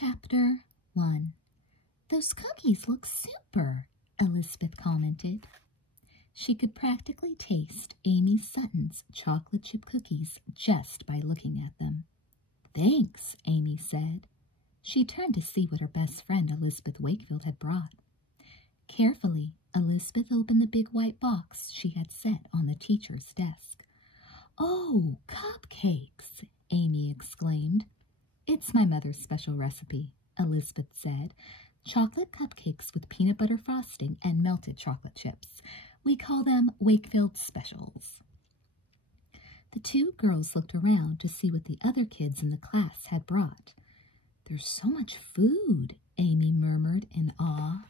Chapter 1. "Those cookies look super," Elizabeth commented. She could practically taste Amy Sutton's chocolate chip cookies just by looking at them. "Thanks," Amy said. She turned to see what her best friend Elizabeth Wakefield had brought. Carefully, Elizabeth opened the big white box she had set on the teacher's desk. "Oh, cupcakes!" Amy exclaimed. "It's my mother's special recipe," Elizabeth said. "Chocolate cupcakes with peanut butter frosting and melted chocolate chips. We call them Wakefield Specials." The two girls looked around to see what the other kids in the class had brought. "There's so much food," Amy murmured in awe.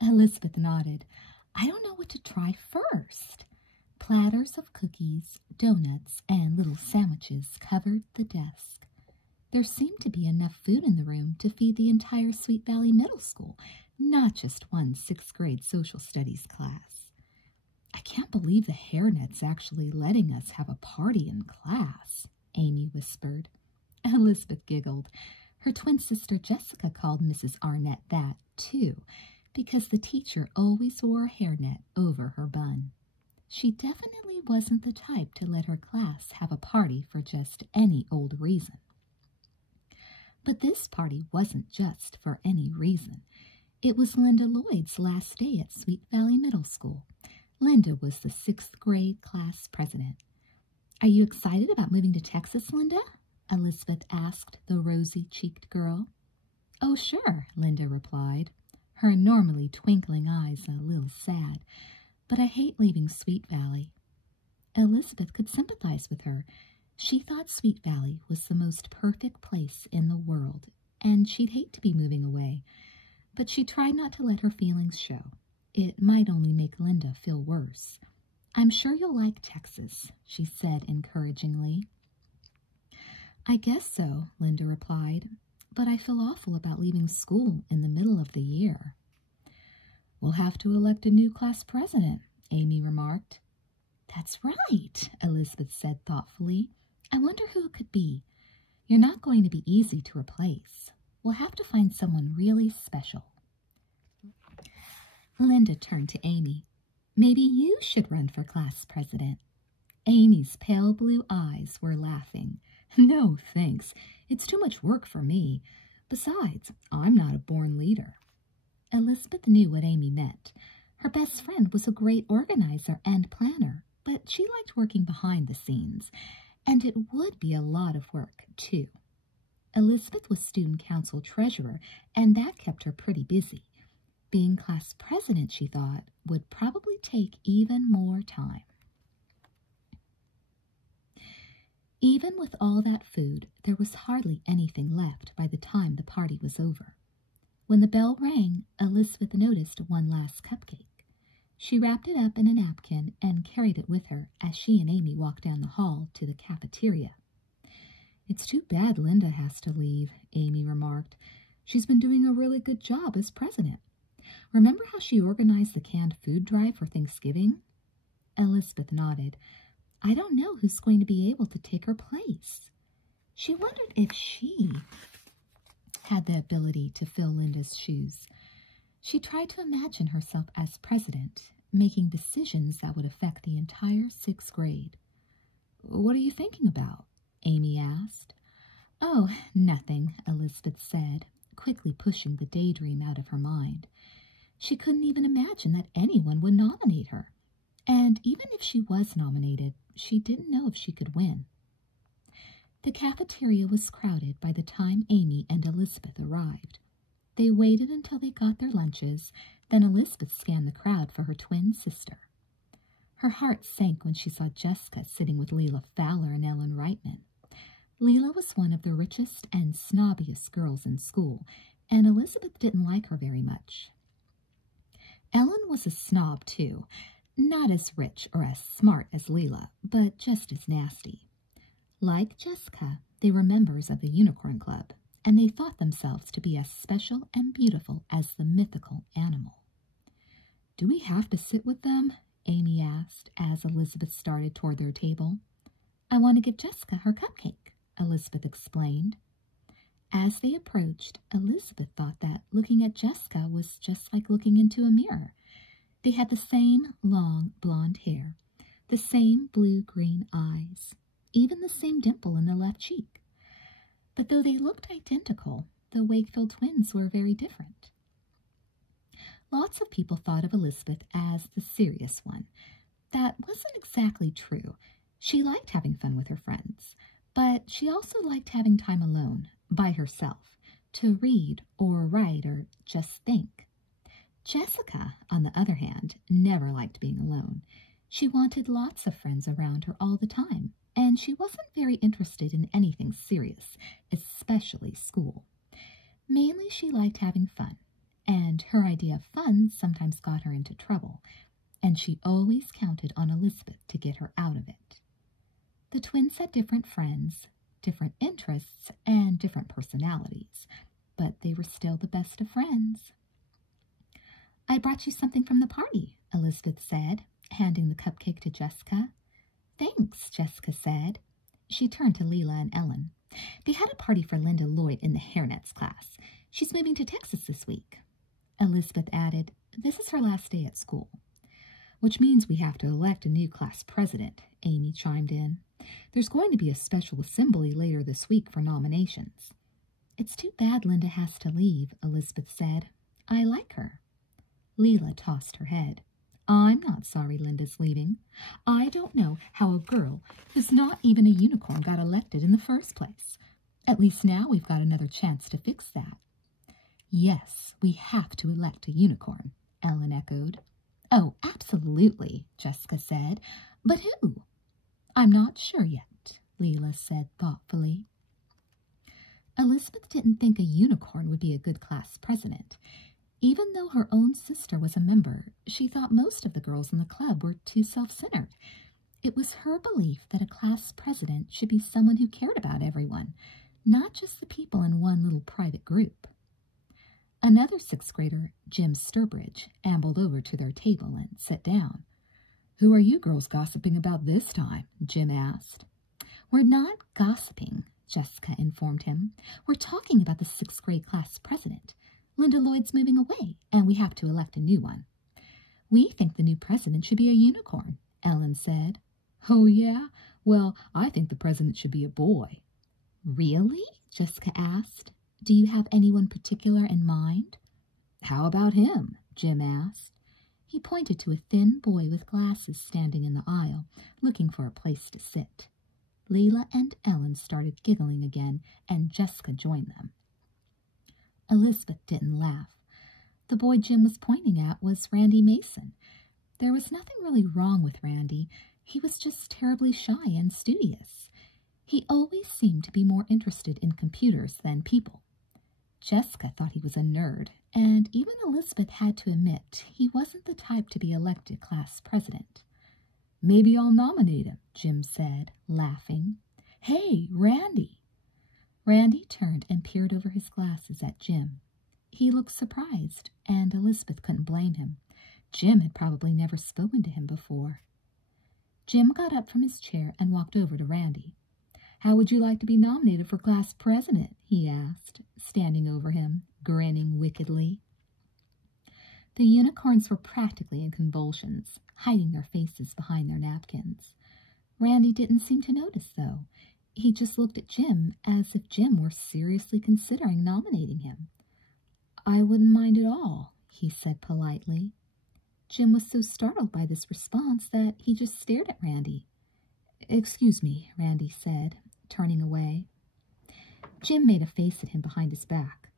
Elizabeth nodded. "I don't know what to try first." Platters of cookies, donuts, and little sandwiches covered the desk. There seemed to be enough food in the room to feed the entire Sweet Valley Middle School, not just one sixth-grade social studies class. "I can't believe the hairnet's actually letting us have a party in class," Amy whispered. Elizabeth giggled. Her twin sister Jessica called Mrs. Arnett that, too, because the teacher always wore a hairnet over her bun. She definitely wasn't the type to let her class have a party for just any old reason. But this party wasn't just for any reason. It was Linda Lloyd's last day at Sweet Valley Middle School. Linda was the sixth-grade class president. "Are you excited about moving to Texas, Linda?" Elizabeth asked the rosy-cheeked girl. "Oh, sure," Linda replied, her normally twinkling eyes a little sad. "But I hate leaving Sweet Valley." Elizabeth could sympathize with her. She thought Sweet Valley was the most perfect place in the world, and she'd hate to be moving away. But she tried not to let her feelings show. It might only make Linda feel worse. "I'm sure you'll like Texas," she said encouragingly. "I guess so," Linda replied, "but I feel awful about leaving school in the middle of the year." "We'll have to elect a new class president," Amy remarked. "That's right," Elizabeth said thoughtfully. "I wonder who it could be. You're not going to be easy to replace. We'll have to find someone really special." Linda turned to Amy. "Maybe you should run for class president." Amy's pale blue eyes were laughing. "No, thanks. It's too much work for me. Besides, I'm not a born leader." Elizabeth knew what Amy meant. Her best friend was a great organizer and planner, but she liked working behind the scenes, and it would be a lot of work, too. Elizabeth was student council treasurer, and that kept her pretty busy. Being class president, she thought, would probably take even more time. Even with all that food, there was hardly anything left by the time the party was over. When the bell rang, Elizabeth noticed one last cupcake. She wrapped it up in a napkin and carried it with her as she and Amy walked down the hall to the cafeteria. "It's too bad Linda has to leave," Amy remarked. "She's been doing a really good job as president. Remember how she organized the canned food drive for Thanksgiving?" Elizabeth nodded. "I don't know who's going to be able to take her place." She wondered if she had the ability to fill Linda's shoes. She tried to imagine herself as president, making decisions that would affect the entire sixth grade. "What are you thinking about?" Amy asked. "Oh, nothing," Elizabeth said, quickly pushing the daydream out of her mind. She couldn't even imagine that anyone would nominate her. And even if she was nominated, she didn't know if she could win. The cafeteria was crowded by the time Amy and Elizabeth arrived. They waited until they got their lunches, then Elizabeth scanned the crowd for her twin sister. Her heart sank when she saw Jessica sitting with Leela Fowler and Ellen Reitman. Leela was one of the richest and snobbiest girls in school, and Elizabeth didn't like her very much. Ellen was a snob, too, not as rich or as smart as Leela, but just as nasty. Like Jessica, they were members of the Unicorn Club, and they thought themselves to be as special and beautiful as the mythical animal. "Do we have to sit with them?" Amy asked as Elizabeth started toward their table. "I want to give Jessica her cupcake," Elizabeth explained. As they approached, Elizabeth thought that looking at Jessica was just like looking into a mirror. They had the same long blonde hair, the same blue-green eyes, even the same dimple in the left cheek. But though they looked identical, the Wakefield twins were very different. Lots of people thought of Elizabeth as the serious one. That wasn't exactly true. She liked having fun with her friends, but she also liked having time alone, by herself, to read or write or just think. Jessica, on the other hand, never liked being alone. She wanted lots of friends around her all the time, and she wasn't very interested in anything serious, especially school. Mainly she liked having fun, and her idea of fun sometimes got her into trouble, and she always counted on Elizabeth to get her out of it. The twins had different friends, different interests, and different personalities, but they were still the best of friends. "I brought you something from the party," Elizabeth said, handing the cupcake to Jessica. "Thanks," Jessica said. She turned to Leela and Ellen. "They had a party for Linda Lloyd in the hairnets class. She's moving to Texas this week." Elizabeth added, "This is her last day at school." "Which means we have to elect a new class president," Amy chimed in. "There's going to be a special assembly later this week for nominations." "It's too bad Linda has to leave," Elizabeth said. "I like her." Leela tossed her head. "I'm not sorry Linda's leaving. I don't know how a girl who's not even a unicorn got elected in the first place. At least now we've got another chance to fix that." "Yes, we have to elect a unicorn," Ellen echoed. "Oh, absolutely," Jessica said. "But who?" "I'm not sure yet," Leela said thoughtfully. Elizabeth didn't think a unicorn would be a good class president. Even though her own sister was a member, she thought most of the girls in the club were too self-centered. It was her belief that a class president should be someone who cared about everyone, not just the people in one little private group. Another sixth grader, Jim Sturbridge, ambled over to their table and sat down. "Who are you girls gossiping about this time?" Jim asked. "We're not gossiping," Jessica informed him. "We're talking about the sixth grade class president. Linda Lloyd's moving away, and we have to elect a new one." "We think the new president should be a unicorn," Ellen said. "Oh, yeah? Well, I think the president should be a boy." "Really?" Jessica asked. "Do you have anyone particular in mind?" "How about him?" Jim asked. He pointed to a thin boy with glasses standing in the aisle, looking for a place to sit. Leela and Ellen started giggling again, and Jessica joined them. Elizabeth didn't laugh. The boy Jim was pointing at was Randy Mason. There was nothing really wrong with Randy. He was just terribly shy and studious. He always seemed to be more interested in computers than people. Jessica thought he was a nerd, and even Elizabeth had to admit he wasn't the type to be elected class president. "Maybe I'll nominate him," Jim said, laughing. "Hey, Randy!" Randy turned and peered over his glasses at Jim. He looked surprised, and Elizabeth couldn't blame him. Jim had probably never spoken to him before. Jim got up from his chair and walked over to Randy. "How would you like to be nominated for class president?" he asked, standing over him, grinning wickedly. The unicorns were practically in convulsions, hiding their faces behind their napkins. Randy didn't seem to notice, though. He just looked at Jim as if Jim were seriously considering nominating him. "I wouldn't mind at all," he said politely. Jim was so startled by this response that he just stared at Randy. "Excuse me," Randy said, turning away. Jim made a face at him behind his back.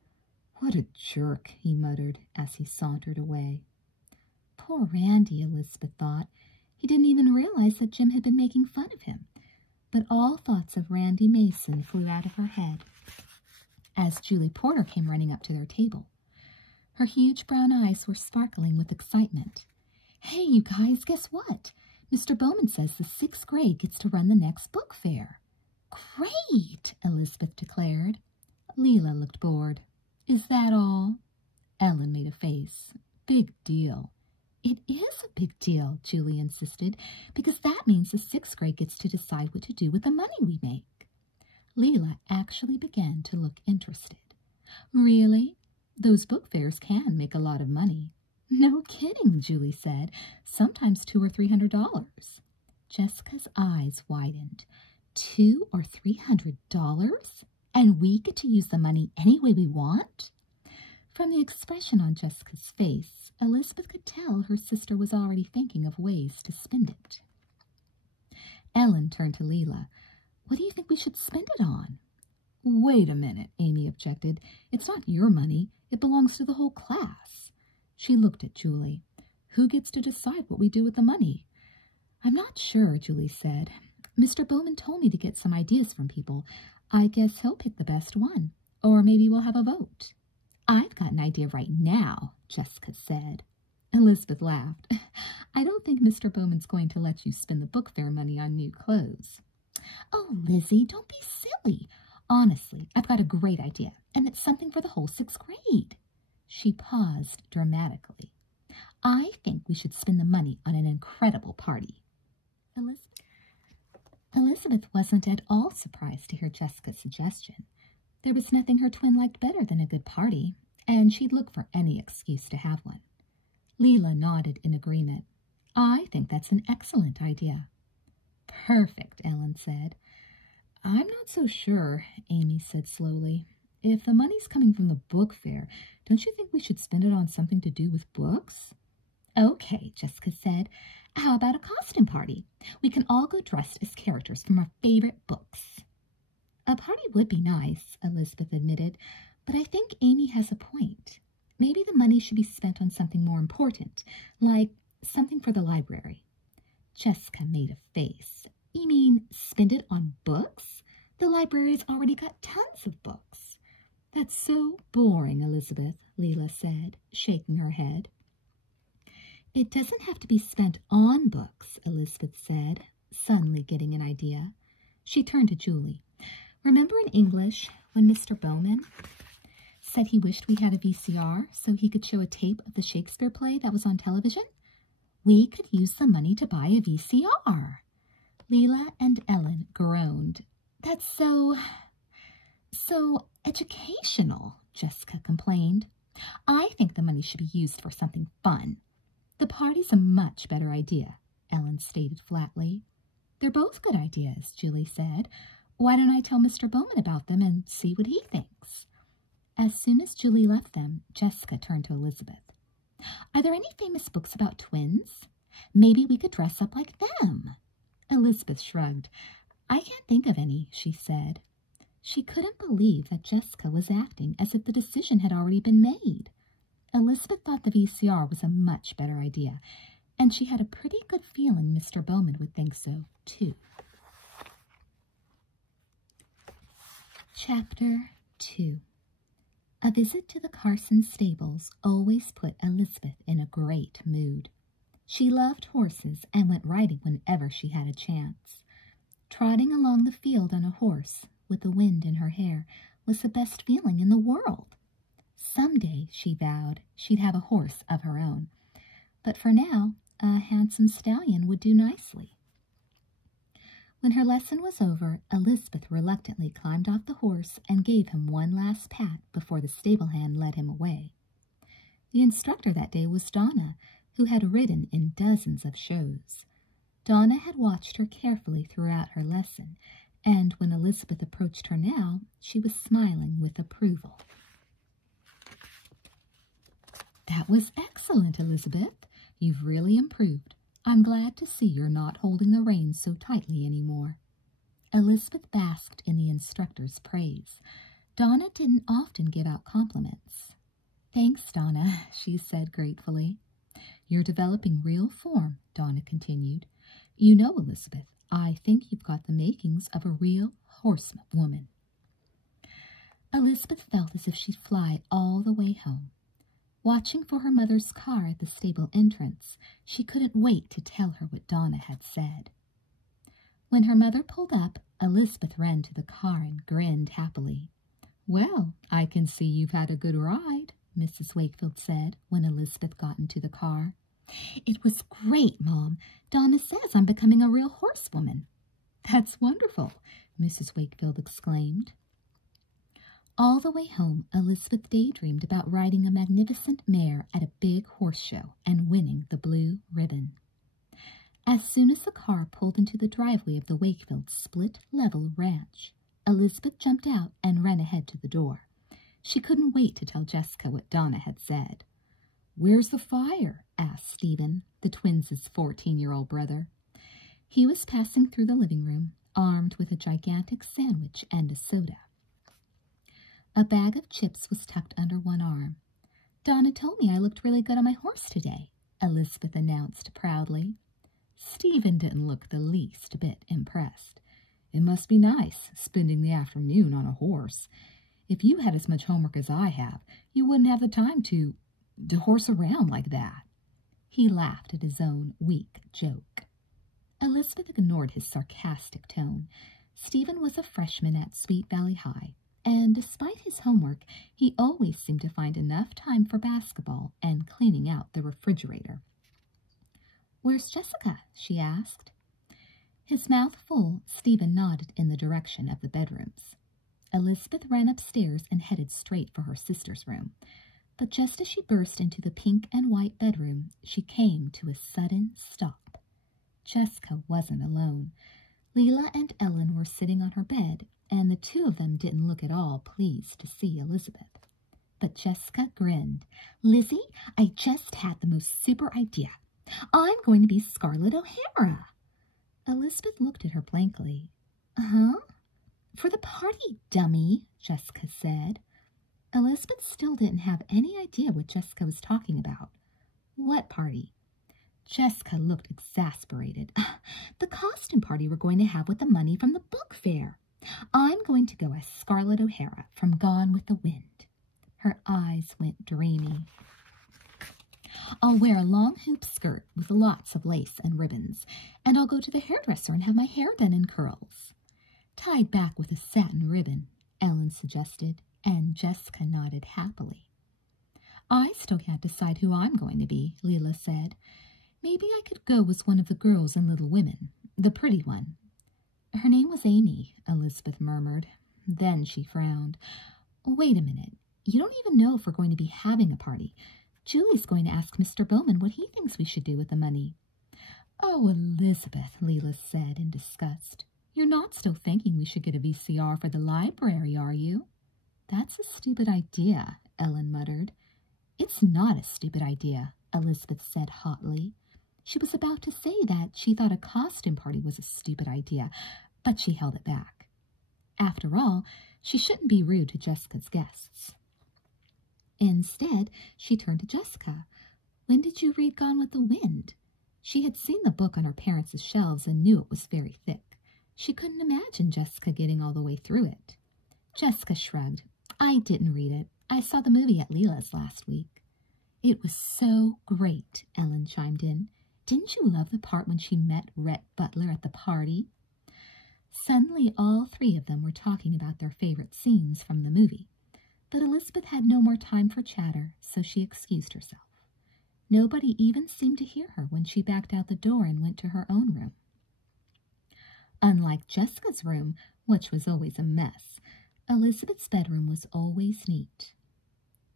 "What a jerk," he muttered as he sauntered away. Poor Randy, Elizabeth thought. He didn't even realize that Jim had been making fun of him. But all thoughts of Randy Mason flew out of her head as Julie Porter came running up to their table. Her huge brown eyes were sparkling with excitement. "Hey, you guys, guess what? Mr. Bowman says the sixth grade gets to run the next book fair." "Great!" Elizabeth declared. Leela looked bored. "Is that all?" Ellen made a face. "Big deal." "It is a big deal," Julie insisted, "because that means the sixth grade gets to decide what to do with the money we make." Leela actually began to look interested. Really? Those book fairs can make a lot of money. No kidding, Julie said. Sometimes $200 or $300. Jessica's eyes widened. $200 or $300? And we get to use the money any way we want? From the expression on Jessica's face, Elizabeth could tell her sister was already thinking of ways to spend it. Ellen turned to Leela. What do you think we should spend it on? Wait a minute, Amy objected. It's not your money. It belongs to the whole class. She looked at Julie. Who gets to decide what we do with the money? I'm not sure, Julie said. Mr. Bowman told me to get some ideas from people. I guess he'll pick the best one. Or maybe we'll have a vote. I've got an idea right now, Jessica said. Elizabeth laughed. I don't think Mr. Bowman's going to let you spend the book fair money on new clothes. Oh, Lizzie, don't be silly. Honestly, I've got a great idea, and it's something for the whole 6th grade. She paused dramatically. I think we should spend the money on an incredible party. Elizabeth wasn't at all surprised to hear Jessica's suggestion. There was nothing her twin liked better than a good party, and she'd look for any excuse to have one. Leela nodded in agreement. I think that's an excellent idea. Perfect, Ellen said. I'm not so sure, Amy said slowly. If the money's coming from the book fair, don't you think we should spend it on something to do with books? Okay, Jessica said. How about a costume party? We can all go dressed as characters from our favorite books. A party would be nice, Elizabeth admitted, but I think Amy has a point. Maybe the money should be spent on something more important, like something for the library. Jessica made a face. You mean spend it on books? The library's already got tons of books. That's so boring, Elizabeth, Leela said, shaking her head. It doesn't have to be spent on books, Elizabeth said, suddenly getting an idea. She turned to Julie. Remember in English when Mr. Bowman said he wished we had a VCR so he could show a tape of the Shakespeare play that was on television? We could use the money to buy a VCR. Leela and Ellen groaned. That's so educational, Jessica complained. I think the money should be used for something fun. The party's a much better idea, Ellen stated flatly. They're both good ideas, Julie said. Why don't I tell Mr. Bowman about them and see what he thinks? As soon as Julie left them, Jessica turned to Elizabeth. Are there any famous books about twins? Maybe we could dress up like them. Elizabeth shrugged. I can't think of any, she said. She couldn't believe that Jessica was acting as if the decision had already been made. Elizabeth thought the VCR was a much better idea, and she had a pretty good feeling Mr. Bowman would think so, too. Chapter 2. A visit to the Carson stables always put Elizabeth in a great mood. She loved horses and went riding whenever she had a chance. Trotting along the field on a horse, with the wind in her hair, was the best feeling in the world. Someday, she vowed, she'd have a horse of her own. But for now, a handsome stallion would do nicely. When her lesson was over, Elizabeth reluctantly climbed off the horse and gave him one last pat before the stable hand led him away. The instructor that day was Donna, who had ridden in dozens of shows. Donna had watched her carefully throughout her lesson, and when Elizabeth approached her now, she was smiling with approval. That was excellent, Elizabeth. You've really improved. I'm glad to see you're not holding the reins so tightly anymore. Elizabeth basked in the instructor's praise. Donna didn't often give out compliments. Thanks, Donna, she said gratefully. You're developing real form, Donna continued. You know, Elizabeth, I think you've got the makings of a real horsewoman. Elizabeth felt as if she'd fly all the way home. Watching for her mother's car at the stable entrance, she couldn't wait to tell her what Donna had said. When her mother pulled up, Elizabeth ran to the car and grinned happily. Well, I can see you've had a good ride, Mrs. Wakefield said when Elizabeth got into the car. It was great, Mom. Donna says I'm becoming a real horsewoman. That's wonderful. Mrs. Wakefield exclaimed. All the way home, Elizabeth daydreamed about riding a magnificent mare at a big horse show and winning the blue ribbon. As soon as the car pulled into the driveway of the Wakefield split-level ranch, Elizabeth jumped out and ran ahead to the door. She couldn't wait to tell Jessica what Donna had said. "Where's the fire?" asked Stephen, the twins' 14-year-old brother. He was passing through the living room, armed with a gigantic sandwich and a soda. A bag of chips was tucked under one arm. "Donna told me I looked really good on my horse today," Elizabeth announced proudly. Stephen didn't look the least bit impressed. "It must be nice, spending the afternoon on a horse. If you had as much homework as I have, you wouldn't have the time to horse around like that." He laughed at his own weak joke. Elizabeth ignored his sarcastic tone. Stephen was a freshman at Sweet Valley High, and despite his homework, he always seemed to find enough time for basketball and cleaning out the refrigerator. "Where's Jessica?" she asked. His mouth full, Stephen nodded in the direction of the bedrooms. Elizabeth ran upstairs and headed straight for her sister's room. But just as she burst into the pink and white bedroom, she came to a sudden stop. Jessica wasn't alone. Leela and Ellen were sitting on her bed, and the two of them didn't look at all pleased to see Elizabeth. But Jessica grinned. "Lizzie, I just had the most super idea. I'm going to be Scarlett O'Hara." Elizabeth looked at her blankly. "Huh?" "For the party, dummy," Jessica said. Elizabeth still didn't have any idea what Jessica was talking about. "What party?" Jessica looked exasperated. "The costume party we're going to have with the money from the book fair. I'm going to go as Scarlett O'Hara from Gone with the Wind." Her eyes went dreamy. "I'll wear a long hoop skirt with lots of lace and ribbons, and I'll go to the hairdresser and have my hair done in curls." "Tied back with a satin ribbon," Ellen suggested, and Jessica nodded happily. "I still can't decide who I'm going to be," Leela said. "Maybe I could go as one of the girls in Little Women, the pretty one." "Her name was Amy," Elizabeth murmured. Then she frowned. "Wait a minute. You don't even know if we're going to be having a party. Julie's going to ask Mr. Bowman what he thinks we should do with the money." "Oh, Elizabeth," Leela said in disgust. "You're not still thinking we should get a VCR for the library, are you?" "That's a stupid idea," Ellen muttered. "It's not a stupid idea," Elizabeth said hotly. She was about to say that she thought a costume party was a stupid idea, but she held it back. After all, she shouldn't be rude to Jessica's guests. Instead, she turned to Jessica. "When did you read Gone with the Wind?" She had seen the book on her parents' shelves and knew it was very thick. She couldn't imagine Jessica getting all the way through it. Jessica shrugged. "I didn't read it. I saw the movie at Leela's last week." "It was so great," Ellen chimed in. "Didn't you love the part when she met Rhett Butler at the party?" Suddenly, all three of them were talking about their favorite scenes from the movie. But Elizabeth had no more time for chatter, so she excused herself. Nobody even seemed to hear her when she backed out the door and went to her own room. Unlike Jessica's room, which was always a mess, Elizabeth's bedroom was always neat.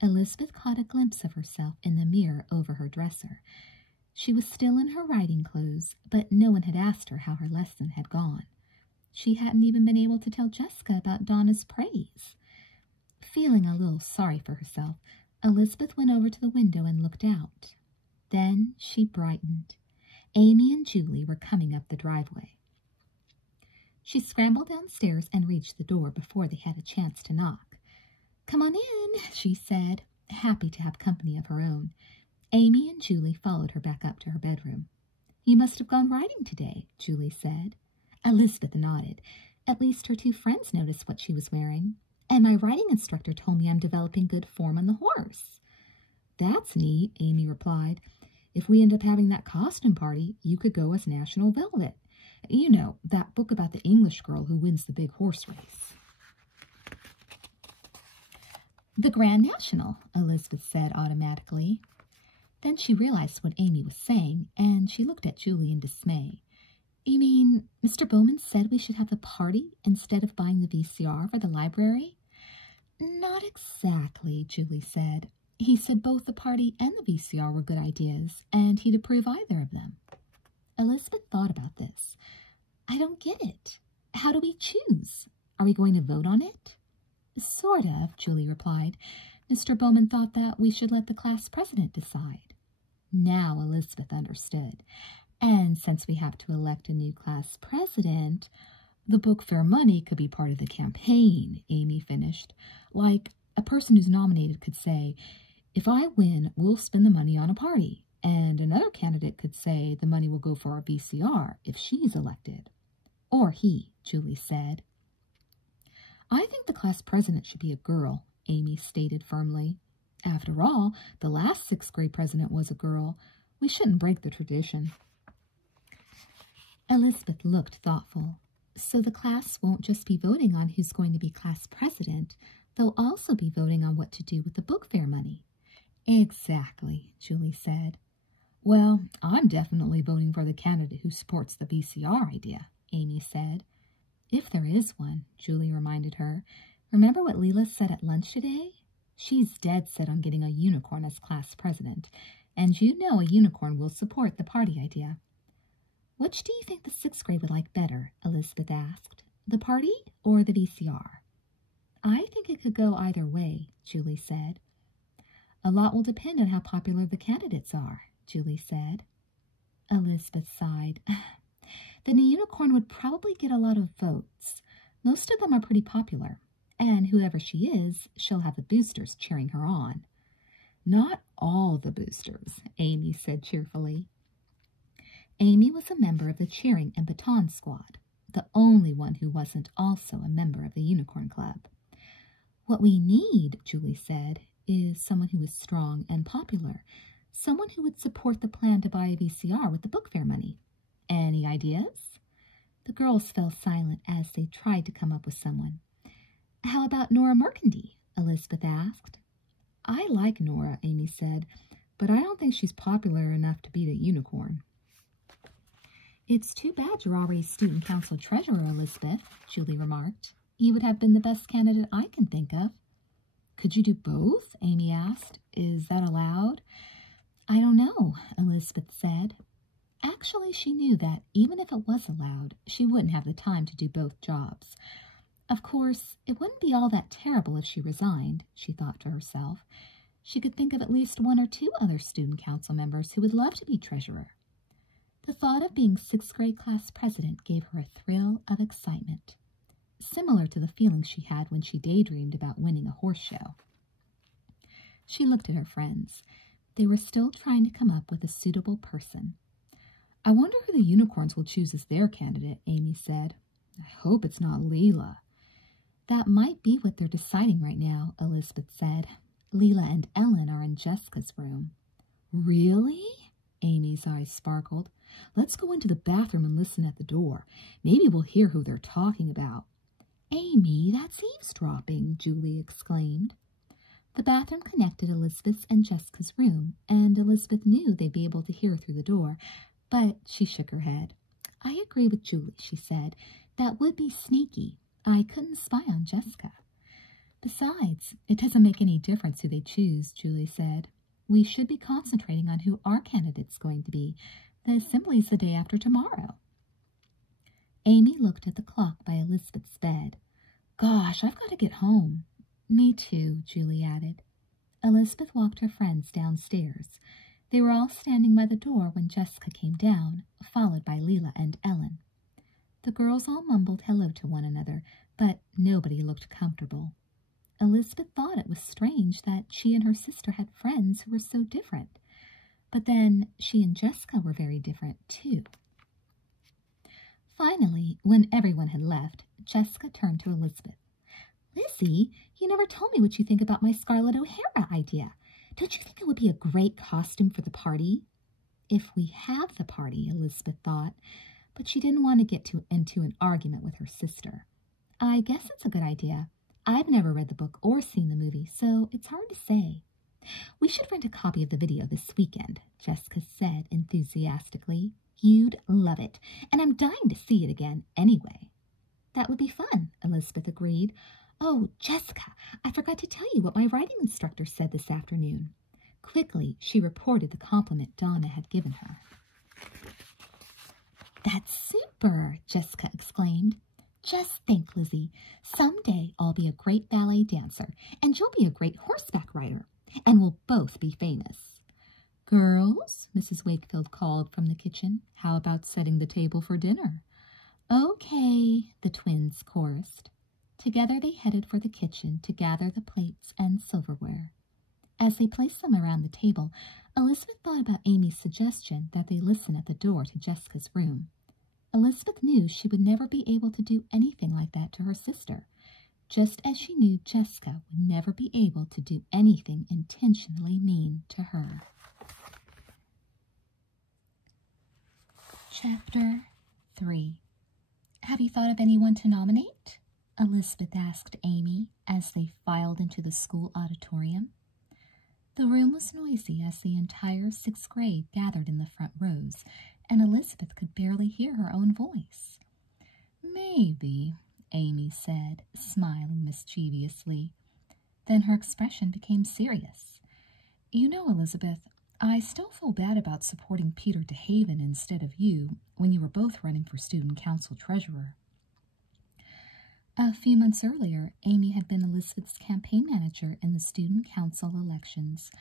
Elizabeth caught a glimpse of herself in the mirror over her dresser. She was still in her riding clothes, but no one had asked her how her lesson had gone. She hadn't even been able to tell Jessica about Donna's praise. Feeling a little sorry for herself, Elizabeth went over to the window and looked out. Then she brightened. Amy and Julie were coming up the driveway. She scrambled downstairs and reached the door before they had a chance to knock. "Come on in," she said, happy to have company of her own. Amy and Julie followed her back up to her bedroom. "You must have gone riding today," Julie said. Elizabeth nodded. At least her two friends noticed what she was wearing. "And my riding instructor told me I'm developing good form on the horse." "That's neat," Amy replied. "If we end up having that costume party, you could go as National Velvet. You know, that book about the English girl who wins the big horse race." "The Grand National," Elizabeth said automatically. Then she realized what Amy was saying, and she looked at Julie in dismay. You mean Mr. Bowman said we should have the party instead of buying the VCR for the library? Not exactly, Julie said. He said both the party and the VCR were good ideas, and he'd approve either of them. Elizabeth thought about this. I don't get it. How do we choose? Are we going to vote on it? Sort of, Julie replied. Mr. Bowman thought that we should let the class president decide. Now Elizabeth understood. And since we have to elect a new class president, the book fair money could be part of the campaign, Amy finished. Like, a person who's nominated could say, if I win, we'll spend the money on a party. And another candidate could say the money will go for our VCR if she's elected. Or he, Julie said. I think the class president should be a girl, Amy stated firmly. After all, the last sixth grade president was a girl. We shouldn't break the tradition. Elizabeth looked thoughtful. So the class won't just be voting on who's going to be class president. They'll also be voting on what to do with the book fair money. Exactly, Julie said. Well, I'm definitely voting for the candidate who supports the VCR idea, Amy said. If there is one, Julie reminded her. Remember what Leela said at lunch today? She's dead set on getting a unicorn as class president, and you know a unicorn will support the party idea. Which do you think the sixth grade would like better? Elizabeth asked. The party or the VCR? I think it could go either way, Julie said. A lot will depend on how popular the candidates are, Julie said. Elizabeth sighed. Then a unicorn would probably get a lot of votes. Most of them are pretty popular, and whoever she is, she'll have the boosters cheering her on. Not all the boosters, Amy said cheerfully. Amy was a member of the cheering and baton squad, the only one who wasn't also a member of the Unicorn Club. What we need, Julie said, is someone who is strong and popular, someone who would support the plan to buy a VCR with the book fair money. Any ideas? The girls fell silent as they tried to come up with someone. How about Nora Mercandy? Elizabeth asked. I like Nora, Amy said, but I don't think she's popular enough to beat a unicorn. It's too bad you're already student council treasurer, Elizabeth, Julie remarked. You would have been the best candidate I can think of. Could you do both? Amy asked. Is that allowed? I don't know, Elizabeth said. Actually, she knew that even if it was allowed, she wouldn't have the time to do both jobs. Of course, it wouldn't be all that terrible if she resigned, she thought to herself. She could think of at least one or two other student council members who would love to be treasurer. The thought of being sixth grade class president gave her a thrill of excitement, similar to the feeling she had when she daydreamed about winning a horse show. She looked at her friends. They were still trying to come up with a suitable person. I wonder who the unicorns will choose as their candidate, Amy said. I hope it's not Leela. That might be what they're deciding right now, Elizabeth said. Leela and Ellen are in Jessica's room. Really? Amy's eyes sparkled. Let's go into the bathroom and listen at the door. Maybe we'll hear who they're talking about. Amy, that's eavesdropping, Julie exclaimed. The bathroom connected Elizabeth's and Jessica's room, and Elizabeth knew they'd be able to hear through the door, but she shook her head. I agree with Julie, she said. That would be sneaky. I couldn't spy on Jessica. Besides, it doesn't make any difference who they choose, Julie said. We should be concentrating on who our candidate's going to be. The assembly's the day after tomorrow. Amy looked at the clock by Elizabeth's bed. Gosh, I've got to get home. Me too, Julie added. Elizabeth walked her friends downstairs. They were all standing by the door when Jessica came down, followed by Leela and Ellen. The girls all mumbled hello to one another, but nobody looked comfortable. Elizabeth thought it was strange that she and her sister had friends who were so different. But then she and Jessica were very different, too. Finally, when everyone had left, Jessica turned to Elizabeth. Lizzie, you never told me what you think about my Scarlett O'Hara idea. Don't you think it would be a great costume for the party? If we have the party, Elizabeth thought, but she didn't want to get into an argument with her sister. I guess it's a good idea. I've never read the book or seen the movie, so it's hard to say. We should rent a copy of the video this weekend, Jessica said enthusiastically. You'd love it, and I'm dying to see it again anyway. That would be fun, Elizabeth agreed. Oh, Jessica, I forgot to tell you what my writing instructor said this afternoon. Quickly, she reported the compliment Donna had given her. That's super, Jessica exclaimed. Just think, Lizzie, someday I'll be a great ballet dancer, and you'll be a great horseback rider, and we'll both be famous. Girls, Mrs. Wakefield called from the kitchen, how about setting the table for dinner? Okay, the twins chorused. Together they headed for the kitchen to gather the plates and silverware. As they placed them around the table, Elizabeth thought about Amy's suggestion that they listen at the door to Jessica's room. Elizabeth knew she would never be able to do anything like that to her sister, just as she knew Jessica would never be able to do anything intentionally mean to her. Chapter 3. Have you thought of anyone to nominate? Elizabeth asked Amy as they filed into the school auditorium. The room was noisy as the entire 6th grade gathered in the front rows, and Elizabeth could barely hear her own voice. Maybe, Amy said, smiling mischievously. Then her expression became serious. You know, Elizabeth, I still feel bad about supporting Peter DeHaven instead of you when you were both running for student council treasurer. A few months earlier, Amy had been Elizabeth's campaign manager in the student council elections.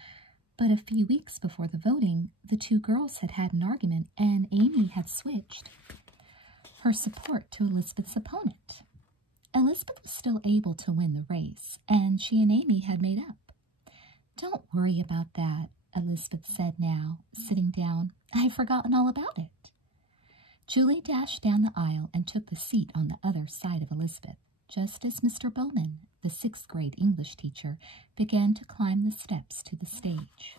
But a few weeks before the voting, the two girls had had an argument and Amy had switched her support to Elizabeth's opponent. Elizabeth was still able to win the race, and she and Amy had made up. Don't worry about that, Elizabeth said now, sitting down. I've forgotten all about it. Julie dashed down the aisle and took the seat on the other side of Elizabeth, just as Mr. Bowman, the 6th grade English teacher, began to climb the steps to the stage.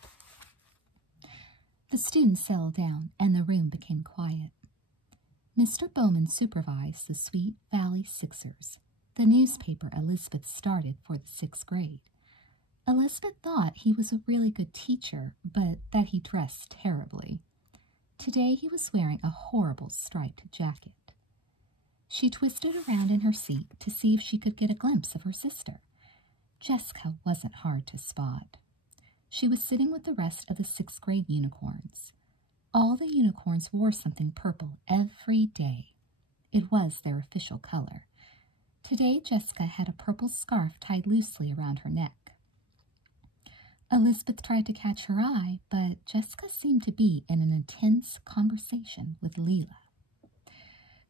The students settled down, and the room became quiet. Mr. Bowman supervised the Sweet Valley Sixers, the newspaper Elizabeth started for the 6th grade. Elizabeth thought he was a really good teacher, but that he dressed terribly. Today he was wearing a horrible striped jacket. She twisted around in her seat to see if she could get a glimpse of her sister. Jessica wasn't hard to spot. She was sitting with the rest of the 6th grade unicorns. All the unicorns wore something purple every day. It was their official color. Today Jessica had a purple scarf tied loosely around her neck. Elizabeth tried to catch her eye, but Jessica seemed to be in an intense conversation with Leela.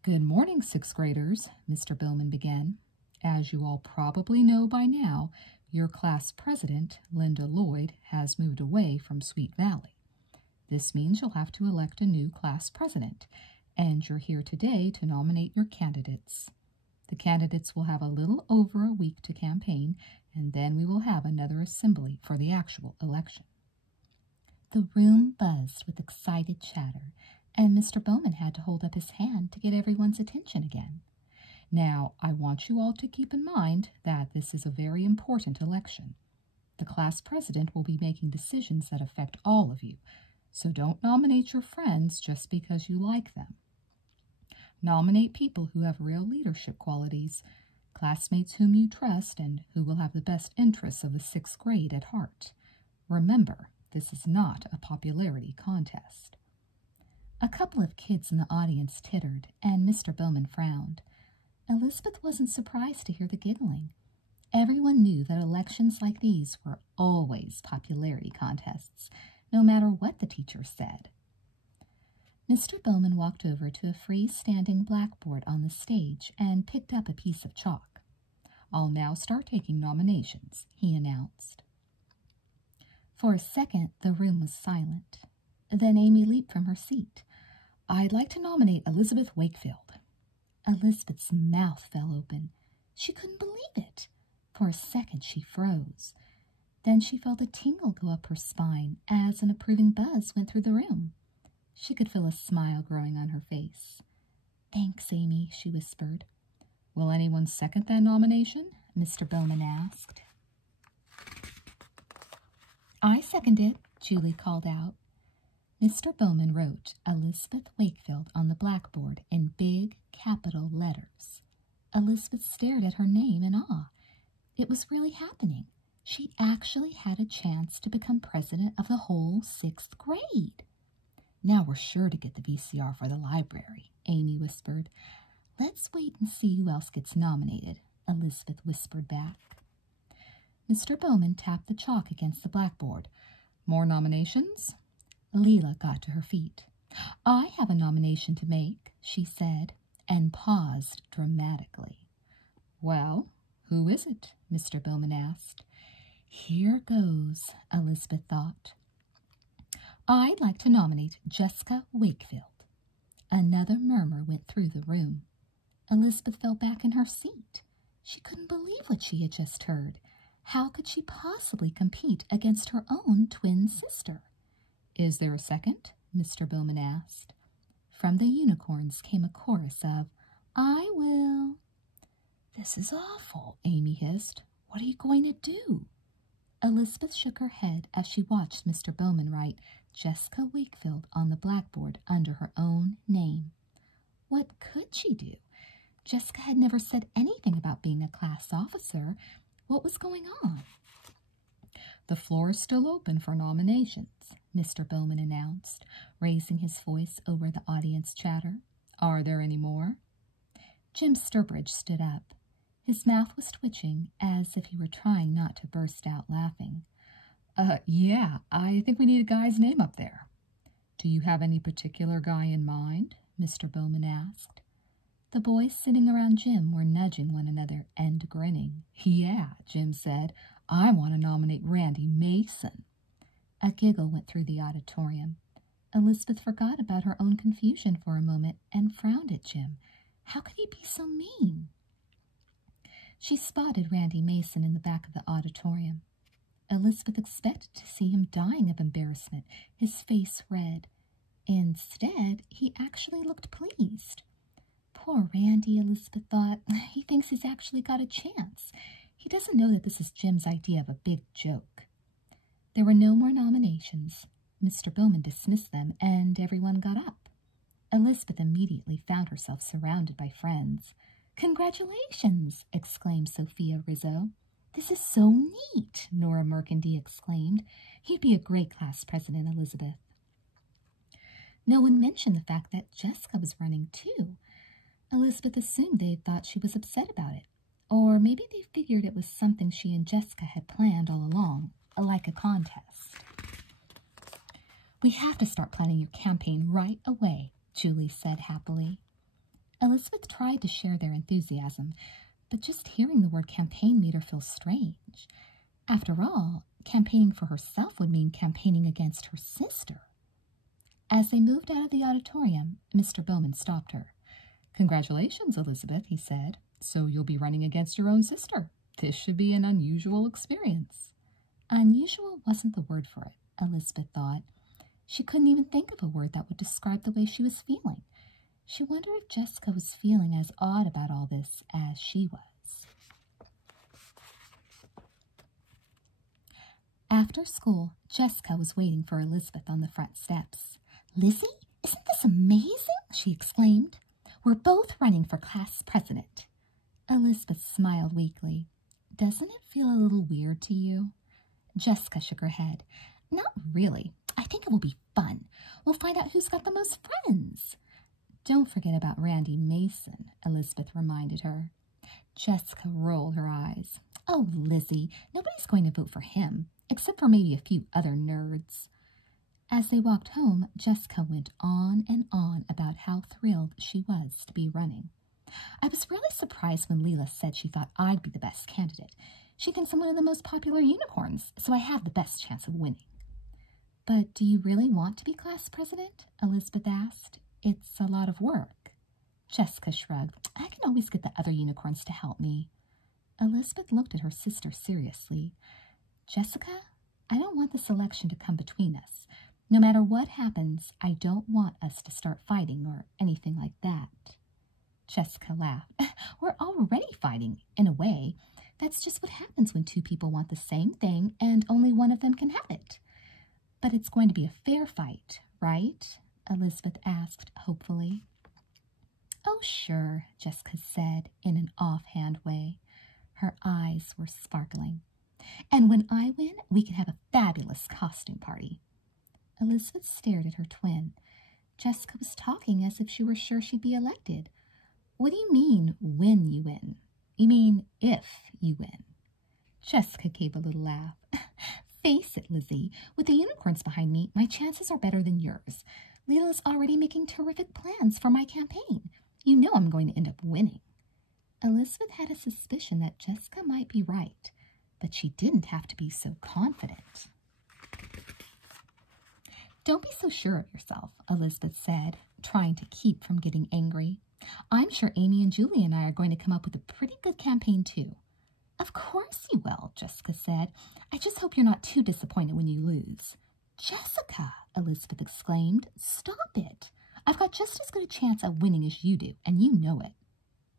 Good morning, 6th graders, Mr. Bowman began. As you all probably know by now, your class president, Linda Lloyd, has moved away from Sweet Valley. This means you'll have to elect a new class president, and you're here today to nominate your candidates. The candidates will have a little over a week to campaign, and then we will have another assembly for the actual election. The room buzzed with excited chatter, and Mr. Bowman had to hold up his hand to get everyone's attention again. Now, I want you all to keep in mind that this is a very important election. The class president will be making decisions that affect all of you, so don't nominate your friends just because you like them. Nominate people who have real leadership qualities, classmates whom you trust and who will have the best interests of the 6th grade at heart. Remember, this is not a popularity contest. A couple of kids in the audience tittered, and Mr. Bowman frowned. Elizabeth wasn't surprised to hear the giggling. Everyone knew that elections like these were always popularity contests, no matter what the teacher said. Mr. Bowman walked over to a freestanding blackboard on the stage and picked up a piece of chalk. I'll now start taking nominations, he announced. For a second, the room was silent. Then Amy leaped from her seat. I'd like to nominate Elizabeth Wakefield. Elizabeth's mouth fell open. She couldn't believe it. For a second, she froze. Then she felt a tingle go up her spine as an approving buzz went through the room. She could feel a smile growing on her face. Thanks, Amy, she whispered. Will anyone second that nomination? Mr. Bowman asked. I second it, Julie called out. Mr. Bowman wrote Elizabeth Wakefield on the blackboard in big capital letters. Elizabeth stared at her name in awe. It was really happening. She actually had a chance to become president of the whole 6th grade. Now we're sure to get the VCR for the library, Amy whispered. Let's wait and see who else gets nominated, Elizabeth whispered back. Mr. Bowman tapped the chalk against the blackboard. More nominations? Leela got to her feet. I have a nomination to make, she said, and paused dramatically. Well, who is it? Mr. Bowman asked. Here goes, Elizabeth thought. I'd like to nominate Jessica Wakefield. Another murmur went through the room. Elizabeth fell back in her seat. She couldn't believe what she had just heard. How could she possibly compete against her own twin sister? Is there a second? Mr. Bowman asked. From the unicorns came a chorus of, I will. This is awful, Amy hissed. What are you going to do? Elizabeth shook her head as she watched Mr. Bowman write Jessica Wakefield on the blackboard under her own name. What could she do? Jessica had never said anything about being a class officer. What was going on? The floor is still open for nominations, Mr. Bowman announced, raising his voice over the audience chatter. Are there any more? Jim Sturbridge stood up. His mouth was twitching as if he were trying not to burst out laughing. Yeah, I think we need a guy's name up there. Do you have any particular guy in mind? Mr. Bowman asked. The boys sitting around Jim were nudging one another and grinning. Yeah, Jim said, I want to nominate Randy Mason. A giggle went through the auditorium. Elizabeth forgot about her own confusion for a moment and frowned at Jim. How could he be so mean? She spotted Randy Mason in the back of the auditorium. Elizabeth expected to see him dying of embarrassment, his face red. Instead, he actually looked pleased. Poor Randy, Elizabeth thought. He thinks he's actually got a chance. He doesn't know that this is Jim's idea of a big joke. There were no more nominations. Mr. Bowman dismissed them, and everyone got up. Elizabeth immediately found herself surrounded by friends. Congratulations, exclaimed Sophia Rizzo. This is so neat, Nora Mercandy exclaimed. He'd be a great class president, Elizabeth. No one mentioned the fact that Jessica was running too. Elizabeth assumed they thought she was upset about it. Or maybe they figured it was something she and Jessica had planned all along, like a contest. We have to start planning your campaign right away, Julie said happily. Elizabeth tried to share their enthusiasm, but just hearing the word campaign made her feel strange. After all, campaigning for herself would mean campaigning against her sister. As they moved out of the auditorium, Mr. Bowman stopped her. Congratulations, Elizabeth, he said. So you'll be running against your own sister. This should be an unusual experience. Unusual wasn't the word for it, Elizabeth thought. She couldn't even think of a word that would describe the way she was feeling. She wondered if Jessica was feeling as odd about all this as she was. After school, Jessica was waiting for Elizabeth on the front steps. Lizzie, isn't this amazing? She exclaimed. We're both running for class president. Elizabeth smiled weakly. Doesn't it feel a little weird to you? Jessica shook her head. Not really. I think it will be fun. We'll find out who's got the most friends. Don't forget about Randy Mason, Elizabeth reminded her. Jessica rolled her eyes. Oh, Lizzie, nobody's going to vote for him, except for maybe a few other nerds. As they walked home, Jessica went on and on about how thrilled she was to be running. I was really surprised when Leela said she thought I'd be the best candidate. She thinks I'm one of the most popular unicorns, so I have the best chance of winning. But do you really want to be class president? Elizabeth asked. It's a lot of work. Jessica shrugged. I can always get the other unicorns to help me. Elizabeth looked at her sister seriously. Jessica, I don't want this election to come between us. No matter what happens, I don't want us to start fighting or anything like that. Jessica laughed. We're already fighting, in a way. That's just what happens when two people want the same thing and only one of them can have it. But it's going to be a fair fight, right?" Elizabeth asked hopefully. "Oh, sure," Jessica said in an offhand way. Her eyes were sparkling. "And when I win, we can have a fabulous costume party." Elizabeth stared at her twin. Jessica was talking as if she were sure she'd be elected. "What do you mean, when you win? You mean if you win?" Jessica gave a little laugh. "Face it, Lizzie, with the unicorns behind me, my chances are better than yours. Leila's already making terrific plans for my campaign. You know I'm going to end up winning." Elizabeth had a suspicion that Jessica might be right, but she didn't have to be so confident. "Don't be so sure of yourself," Elizabeth said, trying to keep from getting angry. "I'm sure Amy and Julie and I are going to come up with a pretty good campaign, too." "Of course you will," Jessica said. "I just hope you're not too disappointed when you lose." "Jessica," Elizabeth exclaimed, "stop it. I've got just as good a chance at winning as you do, and you know it."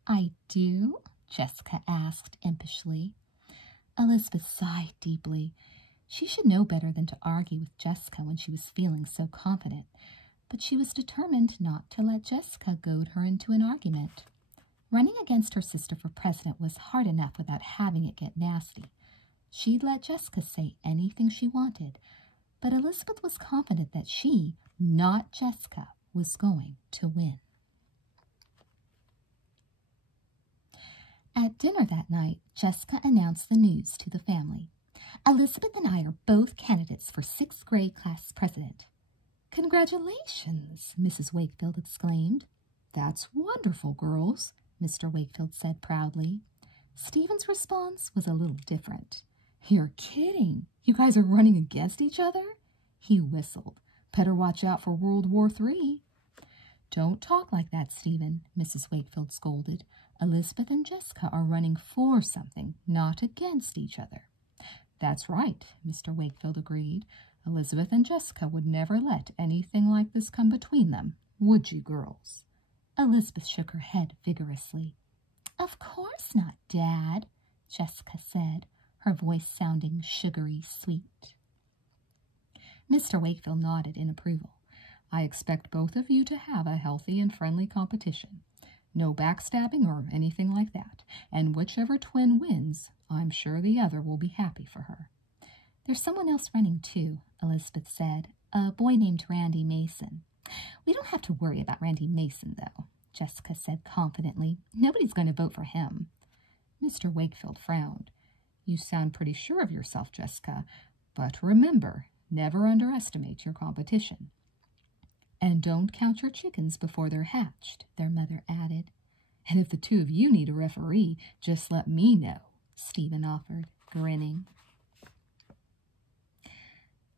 "I do?" Jessica asked impishly. Elizabeth sighed deeply. She should know better than to argue with Jessica when she was feeling so confident, but she was determined not to let Jessica goad her into an argument. Running against her sister for president was hard enough without having it get nasty. She'd let Jessica say anything she wanted, but Elizabeth was confident that she, not Jessica, was going to win. At dinner that night, Jessica announced the news to the family. "Elizabeth and I are both candidates for 6th grade class president." "Congratulations," Mrs. Wakefield exclaimed. "That's wonderful, girls," Mr. Wakefield said proudly. Stephen's response was a little different. "You're kidding. You guys are running against each other?" He whistled. "Better watch out for World War III. "Don't talk like that, Stephen," Mrs. Wakefield scolded. "Elizabeth and Jessica are running for something, not against each other." "That's right," Mr. Wakefield agreed. "Elizabeth and Jessica would never let anything like this come between them, would you, girls?" Elizabeth shook her head vigorously. "Of course not, Dad," Jessica said, her voice sounding sugary sweet. Mr. Wakefield nodded in approval. "I expect both of you to have a healthy and friendly competition. No backstabbing or anything like that, and whichever twin wins, I'm sure the other will be happy for her." "There's someone else running too," Elizabeth said, "a boy named Randy Mason." "We don't have to worry about Randy Mason, though," Jessica said confidently. "Nobody's going to vote for him." Mr. Wakefield frowned. "You sound pretty sure of yourself, Jessica, but remember, never underestimate your competition." "And don't count your chickens before they're hatched," their mother added. "And if the two of you need a referee, just let me know," Stephen offered, grinning.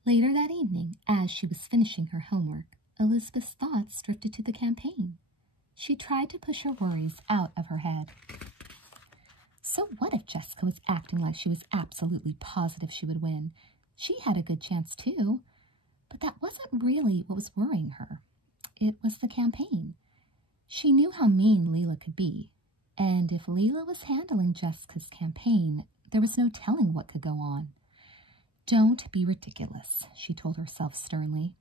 Later that evening, as she was finishing her homework, Elizabeth's thoughts drifted to the campaign. She tried to push her worries out of her head. So what if Jessica was acting like she was absolutely positive she would win? She had a good chance too. But that wasn't really what was worrying her. It was the campaign. She knew how mean Leila could be, and if Leila was handling Jessica's campaign, there was no telling what could go on. "Don't be ridiculous," she told herself sternly.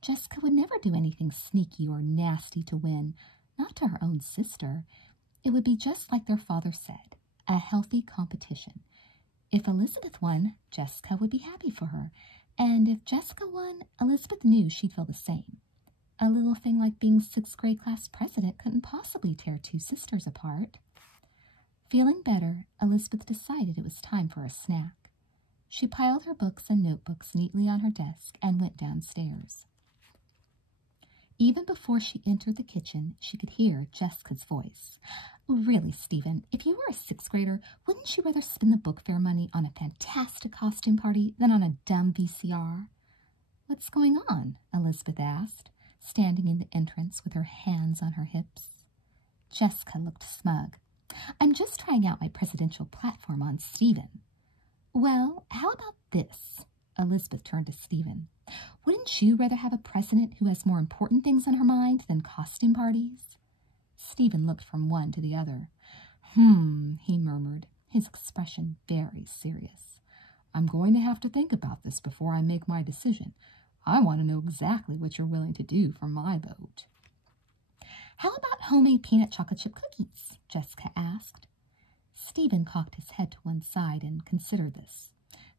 Jessica would never do anything sneaky or nasty to win, not to her own sister. It would be just like their father said, a healthy competition. If Elizabeth won, Jessica would be happy for her, and if Jessica won, Elizabeth knew she'd feel the same. A little thing like being 6th grade class president couldn't possibly tear two sisters apart. Feeling better, Elizabeth decided it was time for a snack. She piled her books and notebooks neatly on her desk and went downstairs. Even before she entered the kitchen, she could hear Jessica's voice. "Really, Stephen, if you were a 6th grader, wouldn't you rather spend the book fair money on a fantastic costume party than on a dumb VCR? "What's going on?" Elizabeth asked, standing in the entrance with her hands on her hips. Jessica looked smug. "I'm just trying out my presidential platform on Stephen." "Well, how about this?" Elizabeth turned to Stephen. "Wouldn't you rather have a president who has more important things on her mind than costume parties?" Stephen looked from one to the other. He murmured, his expression very serious. "I'm going to have to think about this before I make my decision. I want to know exactly what you're willing to do for my vote. How about homemade peanut chocolate chip cookies? Jessica asked. Stephen cocked his head to one side and considered this.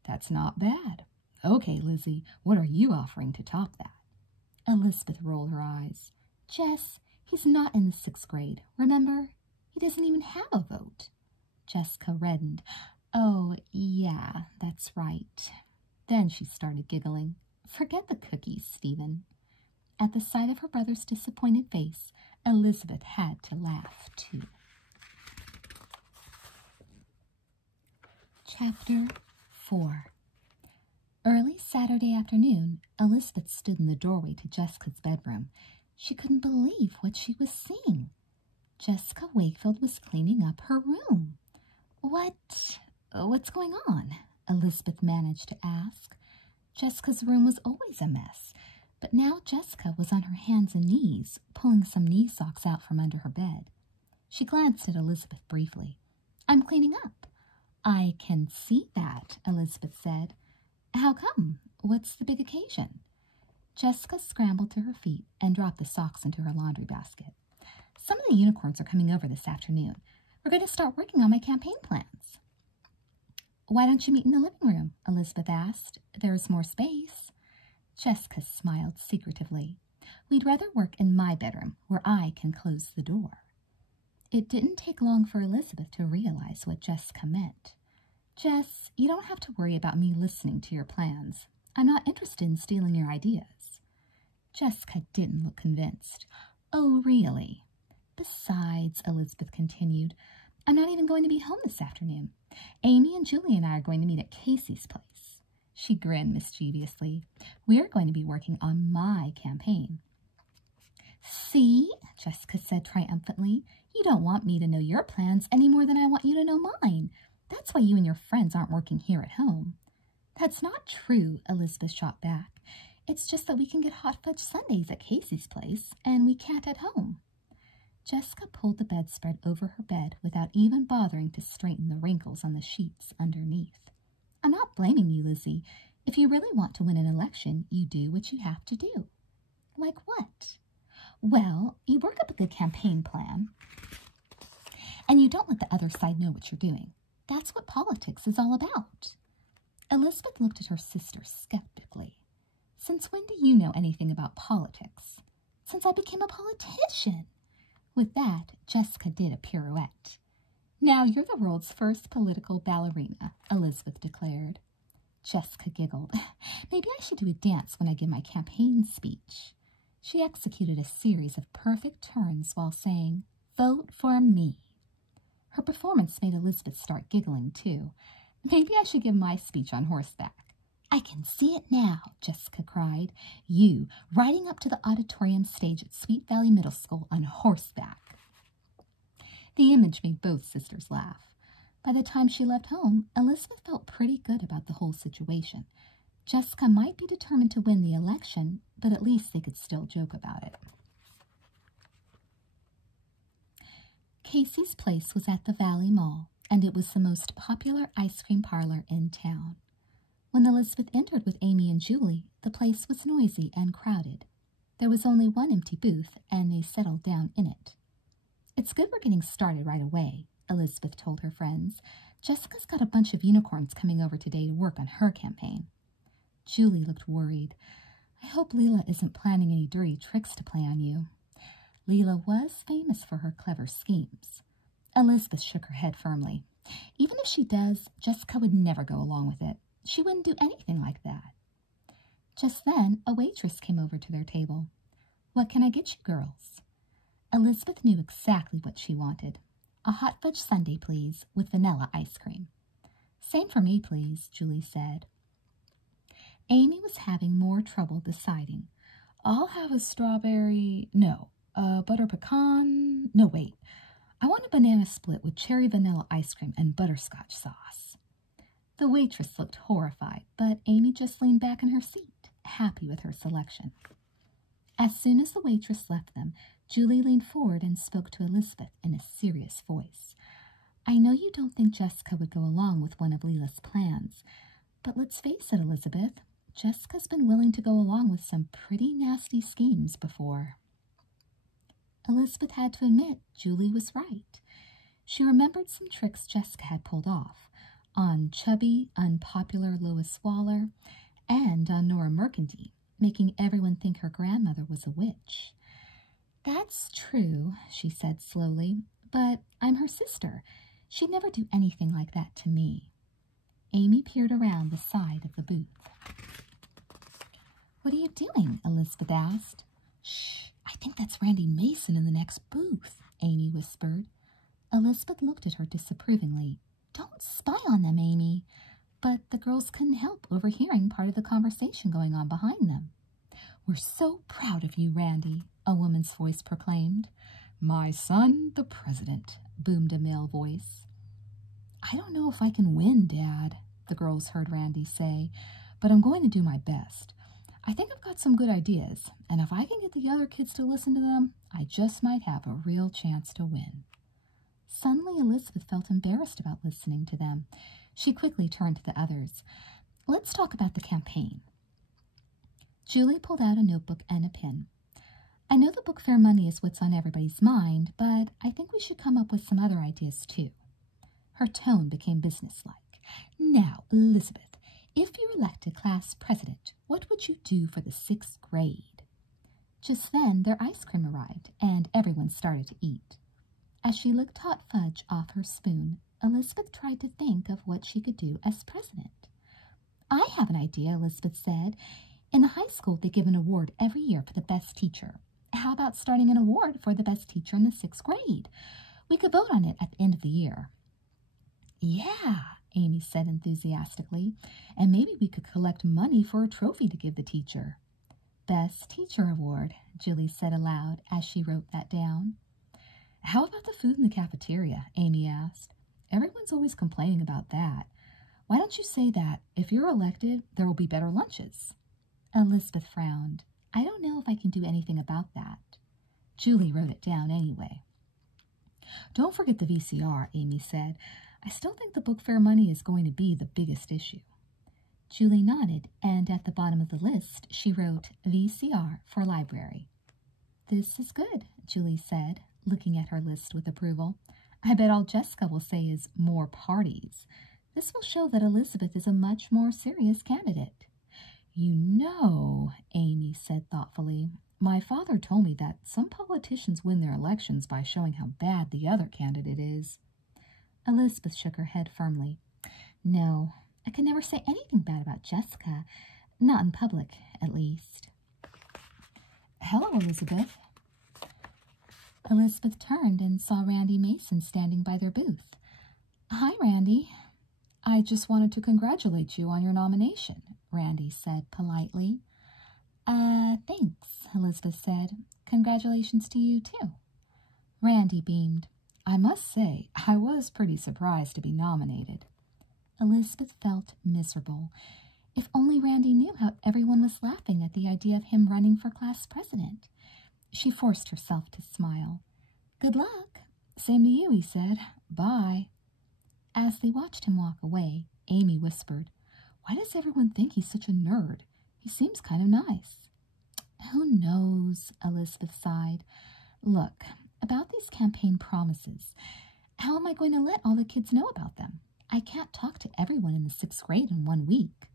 That's not bad. Okay, Lizzie, what are you offering to top that? Elizabeth rolled her eyes. Jess, he's not in the 6th grade, remember? He doesn't even have a vote. Jessica reddened. Oh, yeah, that's right. Then she started giggling. Forget the cookies, Stephen. At the sight of her brother's disappointed face, Elizabeth had to laugh, too. Chapter 4. Early Saturday afternoon, Elizabeth stood in the doorway to Jessica's bedroom. She couldn't believe what she was seeing. Jessica Wakefield was cleaning up her room. What's going on? Elizabeth managed to ask. Jessica's room was always a mess, but now Jessica was on her hands and knees, pulling some knee socks out from under her bed. She glanced at Elizabeth briefly. I'm cleaning up. I can see that, Elizabeth said. How come? What's the big occasion? Jessica scrambled to her feet and dropped the socks into her laundry basket. Some of the unicorns are coming over this afternoon. We're going to start working on my campaign plans. Why don't you meet in the living room? Elizabeth asked. There's more space. Jessica smiled secretively. We'd rather work in my bedroom, where I can close the door. It didn't take long for Elizabeth to realize what Jessica meant. Jess, you don't have to worry about me listening to your plans. I'm not interested in stealing your ideas. Jessica didn't look convinced. Oh, really? Besides, Elizabeth continued, I'm not even going to be home this afternoon. Amy and Julie and I are going to meet at Casey's place. She grinned mischievously. We're going to be working on my campaign. See, Jessica said triumphantly, you don't want me to know your plans any more than I want you to know mine. That's why you and your friends aren't working here at home. That's not true, Elizabeth shot back. It's just that we can get hot fudge sundaes at Casey's place, and we can't at home. Jessica pulled the bedspread over her bed without even bothering to straighten the wrinkles on the sheets underneath. I'm not blaming you, Lizzie. If you really want to win an election, you do what you have to do. Like what? Well, you work up a good campaign plan, and you don't let the other side know what you're doing. That's what politics is all about. Elizabeth looked at her sister skeptically. Since when do you know anything about politics? Since I became a politician. With that, Jessica did a pirouette. Now you're the world's first political ballerina, Elizabeth declared. Jessica giggled. Maybe I should do a dance when I give my campaign speech. She executed a series of perfect turns while saying, Vote for me. Her performance made Elizabeth start giggling, too. Maybe I should give my speech on horseback. I can see it now, Jessica cried. You, riding up to the auditorium stage at Sweet Valley Middle School on horseback. The image made both sisters laugh. By the time she left home, Elizabeth felt pretty good about the whole situation. Jessica might be determined to win the election, but at least they could still joke about it. Casey's place was at the Valley Mall, and it was the most popular ice cream parlor in town. When Elizabeth entered with Amy and Julie, the place was noisy and crowded. There was only one empty booth, and they settled down in it. It's good we're getting started right away, Elizabeth told her friends. Jessica's got a bunch of unicorns coming over today to work on her campaign. Julie looked worried. I hope Leela isn't planning any dirty tricks to play on you. Leela was famous for her clever schemes. Elizabeth shook her head firmly. Even if she does, Jessica would never go along with it. She wouldn't do anything like that. Just then, a waitress came over to their table. What can I get you girls? Elizabeth knew exactly what she wanted. A hot fudge sundae, please, with vanilla ice cream. Same for me, please, Julie said. Amy was having more trouble deciding. I'll have a strawberry, no, a butter pecan, no wait. I want a banana split with cherry vanilla ice cream and butterscotch sauce. The waitress looked horrified, but Amy just leaned back in her seat, happy with her selection. As soon as the waitress left them, Julie leaned forward and spoke to Elizabeth in a serious voice. I know you don't think Jessica would go along with one of Leela's plans, but let's face it, Elizabeth, Jessica's been willing to go along with some pretty nasty schemes before. Elizabeth had to admit Julie was right. She remembered some tricks Jessica had pulled off on chubby, unpopular Lois Waller and on Nora Mercandy, making everyone think her grandmother was a witch. "That's true," she said slowly, "but I'm her sister. She'd never do anything like that to me." Amy peered around the side of the booth. "What are you doing?" Elizabeth asked. "Shh, I think that's Randy Mason in the next booth," Amy whispered. Elizabeth looked at her disapprovingly. "Don't spy on them, Amy." But the girls couldn't help overhearing part of the conversation going on behind them. "We're so proud of you, Randy," a woman's voice proclaimed. "My son, the president," boomed a male voice. "I don't know if I can win, Dad," the girls heard Randy say, "but I'm going to do my best. I think I've got some good ideas, and if I can get the other kids to listen to them, I just might have a real chance to win." Suddenly, Elizabeth felt embarrassed about listening to them. She quickly turned to the others. "Let's talk about the campaign." Julie pulled out a notebook and a pen. "I know the book fair money is what's on everybody's mind, but I think we should come up with some other ideas, too." Her tone became businesslike. "Now, Elizabeth, if you're elected class president, what would you do for the 6th grade?" Just then, their ice cream arrived, and everyone started to eat. As she licked hot fudge off her spoon, Elizabeth tried to think of what she could do as president. "I have an idea," Elizabeth said. "In the high school, they give an award every year for the best teacher. How about starting an award for the best teacher in the 6th grade? We could vote on it at the end of the year." "Yeah," Amy said enthusiastically, "and maybe we could collect money for a trophy to give the teacher." "Best Teacher Award," Julie said aloud as she wrote that down. "How about the food in the cafeteria?" Amy asked. "Everyone's always complaining about that. Why don't you say that if you're elected, there will be better lunches?" Elizabeth frowned. "I don't know if I can do anything about that." Julie wrote it down anyway. "Don't forget the VCR," Amy said. "I still think the book fair money is going to be the biggest issue." Julie nodded, and at the bottom of the list, she wrote VCR for library. "This is good," Julie said, looking at her list with approval. "I bet all Jessica will say is more parties. This will show that Elizabeth is a much more serious candidate." "You know," Amy said thoughtfully, "my father told me that some politicians win their elections by showing how bad the other candidate is." Elizabeth shook her head firmly. "No, I could never say anything bad about Jessica. Not in public, at least." "Hello, Elizabeth." Elizabeth turned and saw Randy Mason standing by their booth. "Hi, Randy." "I just wanted to congratulate you on your nomination," Randy said politely. Thanks," Elizabeth said. "Congratulations to you, too." Randy beamed. "I must say, I was pretty surprised to be nominated." Elizabeth felt miserable. If only Randy knew how everyone was laughing at the idea of him running for class president. She forced herself to smile. "Good luck." "Same to you," he said. "Bye." As they watched him walk away, Amy whispered, "Why does everyone think he's such a nerd? He seems kind of nice." "Who knows?" Elizabeth sighed. "Look, about these campaign promises, how am I going to let all the kids know about them? I can't talk to everyone in the 6th grade in 1 week."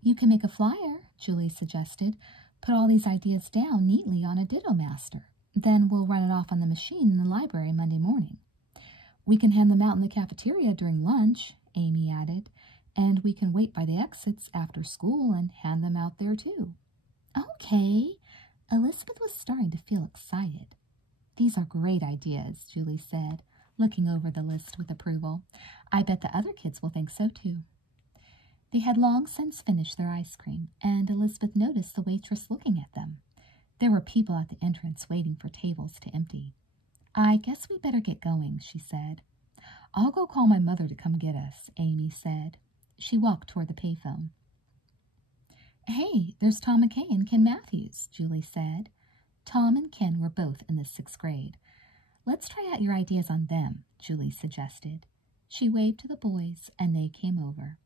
"You can make a flyer," Julie suggested. "Put all these ideas down neatly on a Ditto Master. Then we'll run it off on the machine in the library Monday morning." "We can hand them out in the cafeteria during lunch," Amy added. "And we can wait by the exits after school and hand them out there, too." "Okay." Elizabeth was starting to feel excited. "These are great ideas," Julie said, looking over the list with approval. "I bet the other kids will think so, too." They had long since finished their ice cream, and Elizabeth noticed the waitress looking at them. There were people at the entrance waiting for tables to empty. "I guess we better get going," she said. "I'll go call my mother to come get us," Amy said. She walked toward the payphone. "Hey, there's Tom McKay and Ken Matthews," Julie said. Tom and Ken were both in the 6th grade. "Let's try out your ideas on them," Julie suggested. She waved to the boys, and they came over.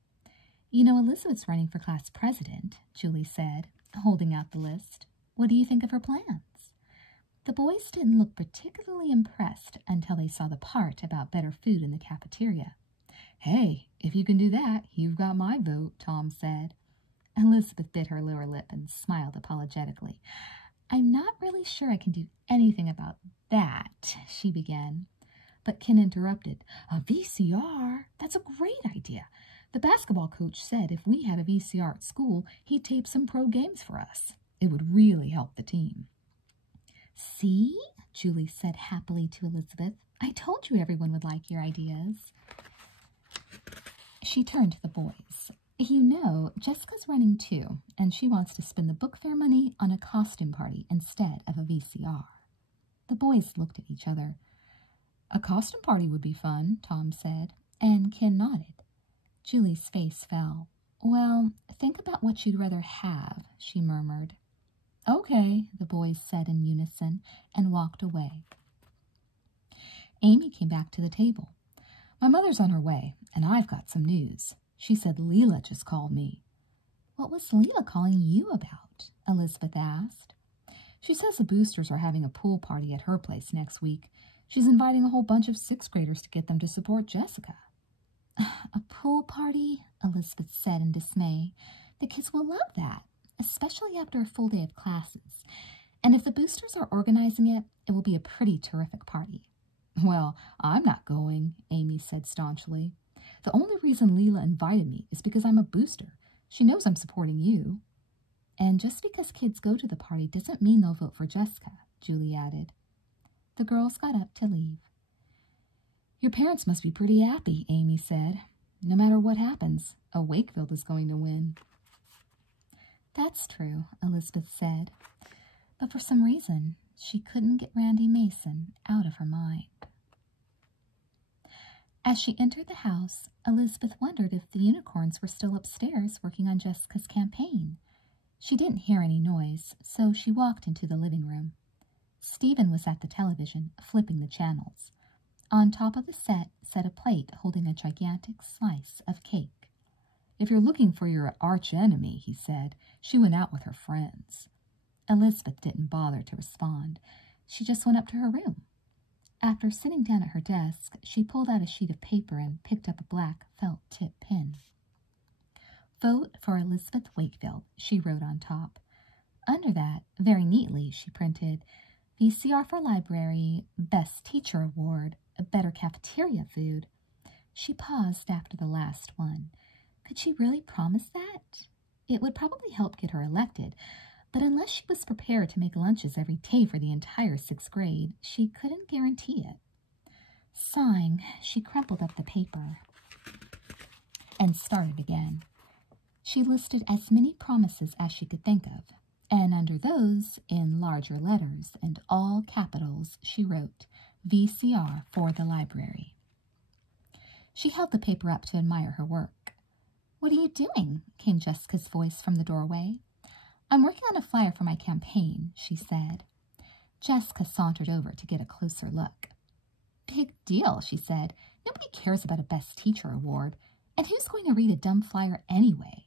You know, Elizabeth's running for class president, Julie said, holding out the list. What do you think of her plans? The boys didn't look particularly impressed until they saw the part about better food in the cafeteria. Hey, if you can do that, you've got my vote, Tom said. Elizabeth bit her lower lip and smiled apologetically. I'm not really sure I can do anything about that, she began. But Ken interrupted. A VCR? That's a great idea. The basketball coach said if we had a VCR at school, he'd tape some pro games for us. It would really help the team. See? Julie said happily to Elizabeth. I told you everyone would like your ideas. She turned to the boys. You know, Jessica's running too, and she wants to spend the book fair money on a costume party instead of a VCR. The boys looked at each other. A costume party would be fun, Tom said, and Ken nodded. Julie's face fell. Well, think about what you'd rather have, she murmured. Okay, the boys said in unison, and walked away. Amy came back to the table. My mother's on her way, and I've got some news. She said Leela just called me. What was Leela calling you about? Elizabeth asked. She says the boosters are having a pool party at her place next week. She's inviting a whole bunch of sixth graders to get them to support Jessica. A pool party? Elizabeth said in dismay. The kids will love that, especially after a full day of classes. And if the boosters are organizing it, it will be a pretty terrific party. Well, I'm not going, Amy said staunchly. The only reason Leela invited me is because I'm a booster. She knows I'm supporting you. And just because kids go to the party doesn't mean they'll vote for Jessica, Julie added. The girls got up to leave. Your parents must be pretty happy, Amy said. No matter what happens, a Wakefield is going to win. That's true, Elizabeth said. But for some reason, she couldn't get Randy Mason out of her mind. As she entered the house, Elizabeth wondered if the unicorns were still upstairs working on Jessica's campaign. She didn't hear any noise, so she walked into the living room. Stephen was at the television, flipping the channels. On top of the set sat a plate holding a gigantic slice of cake. If you're looking for your arch-enemy, he said, she went out with her friends. Elizabeth didn't bother to respond. She just went up to her room. After sitting down at her desk, she pulled out a sheet of paper and picked up a black felt-tip pen. Vote for Elizabeth Wakefield, she wrote on top. Under that, very neatly, she printed, VCR for library, best teacher award, better cafeteria food. She paused after the last one. Could she really promise that? It would probably help get her elected, but unless she was prepared to make lunches every day for the entire sixth grade, she couldn't guarantee it. Sighing, she crumpled up the paper and started again. She listed as many promises as she could think of, and under those, in larger letters and all capitals, she wrote, VCR for the library. She held the paper up to admire her work. What are you doing? Came Jessica's voice from the doorway. I'm working on a flyer for my campaign, she said. Jessica sauntered over to get a closer look. Big deal, she said. Nobody cares about a Best Teacher award. And who's going to read a dumb flyer anyway?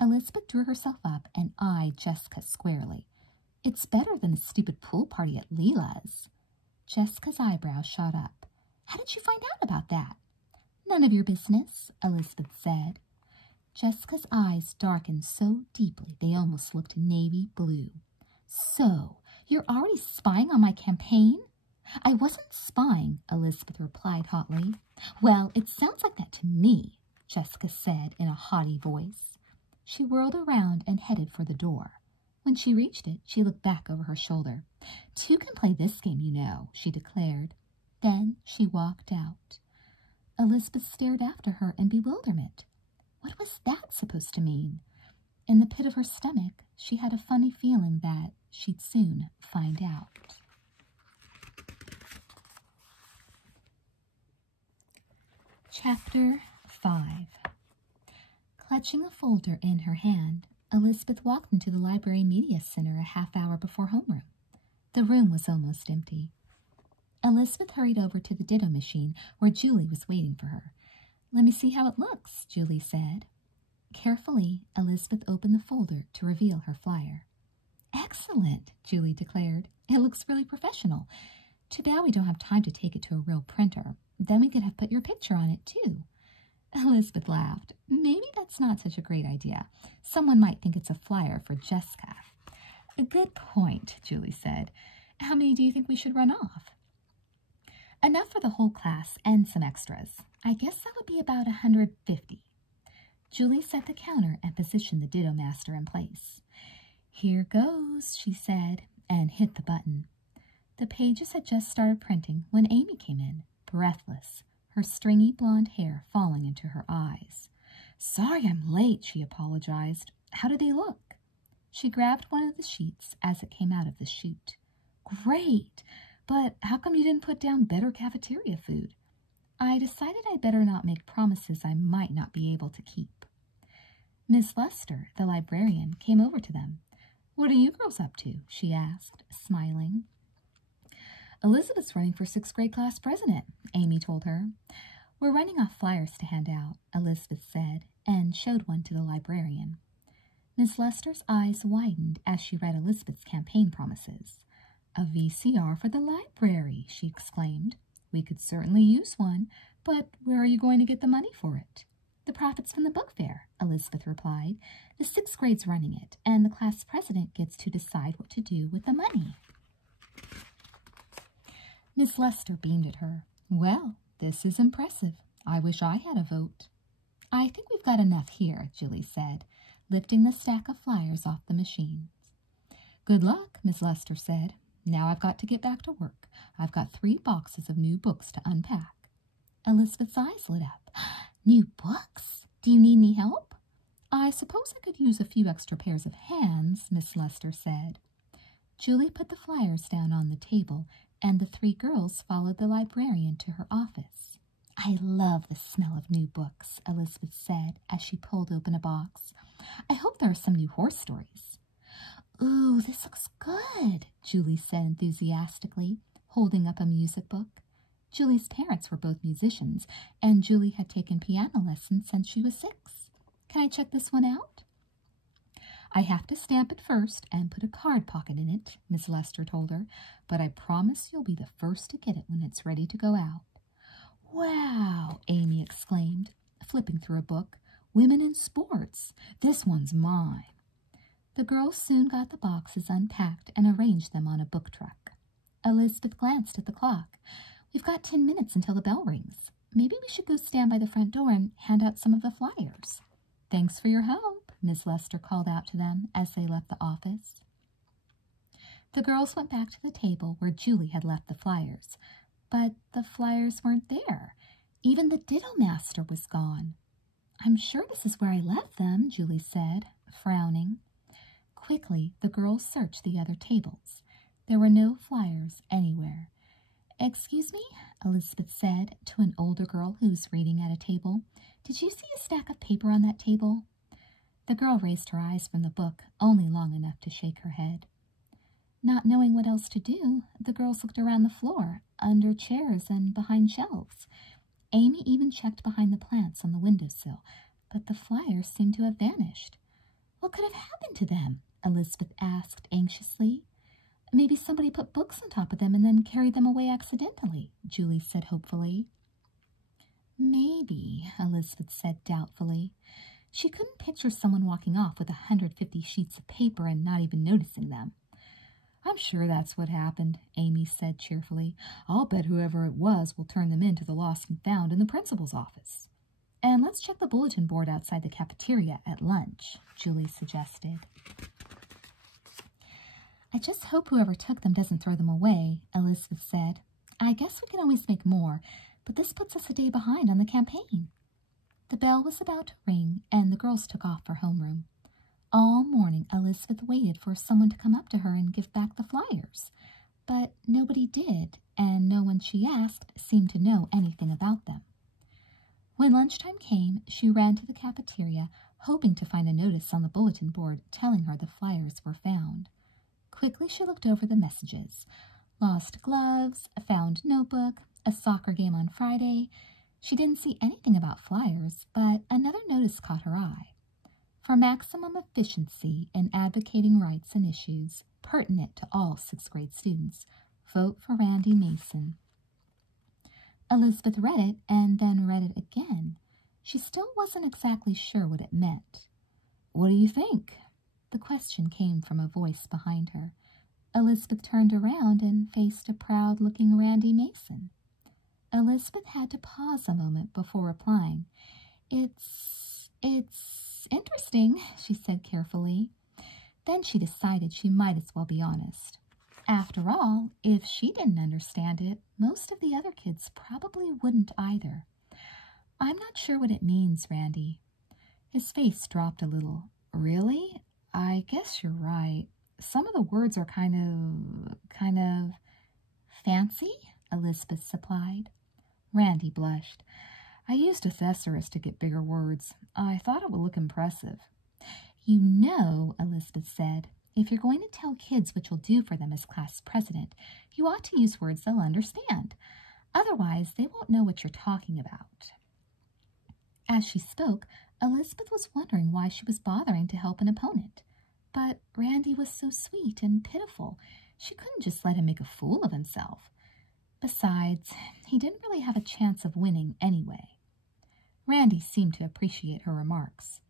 Elizabeth drew herself up and eyed Jessica squarely. It's better than a stupid pool party at Leela's. Jessica's eyebrows shot up. How did you find out about that? None of your business, Elizabeth said. Jessica's eyes darkened so deeply they almost looked navy blue. So, you're already spying on my campaign? I wasn't spying, Elizabeth replied hotly. Well, it sounds like that to me, Jessica said in a haughty voice. She whirled around and headed for the door. When she reached it, she looked back over her shoulder. Two can play this game, you know, she declared. Then she walked out. Elizabeth stared after her in bewilderment. What was that supposed to mean? In the pit of her stomach, she had a funny feeling that she'd soon find out. Chapter 5. Clutching a folder in her hand, Elizabeth walked into the library media center a half hour before homeroom. The room was almost empty. Elizabeth hurried over to the ditto machine where Julie was waiting for her. Let me see how it looks, Julie said. Carefully, Elizabeth opened the folder to reveal her flyer. "Excellent," Julie declared. "It looks really professional. Too bad we don't have time to take it to a real printer. Then we could have put your picture on it, too." Elizabeth laughed. "Maybe that's not such a great idea. Someone might think it's a flyer for Jessica." "A good point," Julie said. "How many do you think we should run off?" "Enough for the whole class and some extras. I guess that would be about 150. Julie set the counter and positioned the Ditto Master in place. "Here goes," she said, and hit the button. The pages had just started printing when Amy came in, breathless, her stringy blonde hair falling into her eyes. "Sorry I'm late," she apologized. "How do they look?" She grabbed one of the sheets as it came out of the chute. "Great! But how come you didn't put down better cafeteria food?" "I decided I'd better not make promises I might not be able to keep." Miss Lester, the librarian, came over to them. "What are you girls up to?" she asked, smiling. "Elizabeth's running for 6th grade class president," Amy told her. "We're running off flyers to hand out," Elizabeth said, and showed one to the librarian. Miss Lester's eyes widened as she read Elizabeth's campaign promises. "A VCR for the library," she exclaimed. "We could certainly use one, but where are you going to get the money for it?" "The profits from the book fair," Elizabeth replied. "The 6th grade's running it, and the class president gets to decide what to do with the money." Miss Lester beamed at her. "Well, this is impressive. I wish I had a vote." "I think we've got enough here," Julie said, lifting the stack of flyers off the machines. "Good luck," Miss Lester said. "Now I've got to get back to work. I've got 3 boxes of new books to unpack." Elizabeth's eyes lit up. "New books? Do you need any help?" "I suppose I could use a few extra pairs of hands," Miss Lester said. Julie put the flyers down on the table, and the 3 girls followed the librarian to her office. "I love the smell of new books," Elizabeth said as she pulled open a box. "I hope there are some new horse stories." "Ooh, this looks good," Julie said enthusiastically, holding up a music book. Julie's parents were both musicians, and Julie had taken piano lessons since she was 6. "Can I check this one out?" "I have to stamp it first and put a card pocket in it," Miss Lester told her, "but I promise you'll be the first to get it when it's ready to go out." "Wow!" Amy exclaimed, flipping through a book. "Women in Sports. This one's mine." The girls soon got the boxes unpacked and arranged them on a book truck. Elizabeth glanced at the clock. "We've got 10 minutes until the bell rings. Maybe we should go stand by the front door and hand out some of the flyers." "Thanks for your help," Miss Lester called out to them as they left the office. The girls went back to the table where Julie had left the flyers, but the flyers weren't there. Even the Ditto Master was gone. "I'm sure this is where I left them," Julie said, frowning. Quickly, the girls searched the other tables. There were no flyers anywhere. "Excuse me," Elizabeth said to an older girl who was reading at a table. "Did you see a stack of paper on that table?" The girl raised her eyes from the book, only long enough to shake her head. Not knowing what else to do, the girls looked around the floor, under chairs and behind shelves. Amy even checked behind the plants on the windowsill, but the flyers seemed to have vanished. "What could have happened to them?" Elizabeth asked anxiously. "Maybe somebody put books on top of them and then carried them away accidentally," Julie said hopefully. "Maybe," Elizabeth said doubtfully. She couldn't picture someone walking off with 150 sheets of paper and not even noticing them. "I'm sure that's what happened," Amy said cheerfully. "I'll bet whoever it was will turn them in to the lost and found in the principal's office." "And let's check the bulletin board outside the cafeteria at lunch," Julie suggested. "I just hope whoever took them doesn't throw them away," Elizabeth said. "I guess we can always make more, but this puts us a day behind on the campaign." The bell was about to ring, and the girls took off for homeroom. All morning, Elizabeth waited for someone to come up to her and give back the flyers, but nobody did, and no one she asked seemed to know anything about them. When lunchtime came, she ran to the cafeteria, hoping to find a notice on the bulletin board telling her the flyers were found. Quickly she looked over the messages. Lost gloves, a found notebook, a soccer game on Friday. She didn't see anything about flyers, but another notice caught her eye. For maximum efficiency in advocating rights and issues pertinent to all 6th grade students, vote for Randy Mason. Elizabeth read it and then read it again. She still wasn't exactly sure what it meant. "What do you think?" The question came from a voice behind her. Elizabeth turned around and faced a proud-looking Randy Mason. Elizabeth had to pause a moment before replying. It's interesting," she said carefully. Then she decided she might as well be honest. After all, if she didn't understand it, most of the other kids probably wouldn't either. "I'm not sure what it means, Randy." His face dropped a little. "Really? I guess you're right. Some of the words are kind of fancy," Elizabeth supplied. Randy blushed. "I used a thesaurus to get bigger words. I thought it would look impressive." "You know," Elizabeth said, "if you're going to tell kids what you'll do for them as class president, you ought to use words they'll understand. Otherwise, they won't know what you're talking about." As she spoke, Elizabeth was wondering why she was bothering to help an opponent. But Randy was so sweet and pitiful, she couldn't just let him make a fool of himself. Besides, he didn't really have a chance of winning anyway. Randy seemed to appreciate her remarks.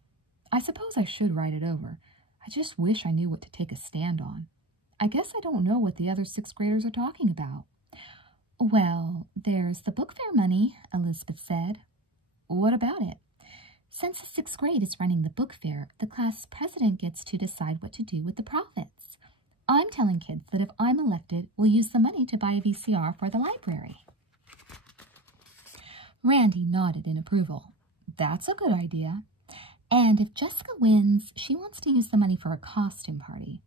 "I suppose I should write it over. I just wish I knew what to take a stand on. I guess I don't know what the other 6th graders are talking about." "Well, there's the book fair money," Elizabeth said. "What about it?" "Since the 6th grade is running the book fair, the class president gets to decide what to do with the profits. I'm telling kids that if I'm elected, we'll use the money to buy a VCR for the library." Randy nodded in approval. "That's a good idea. And if Jessica wins, she wants to use the money for a costume party."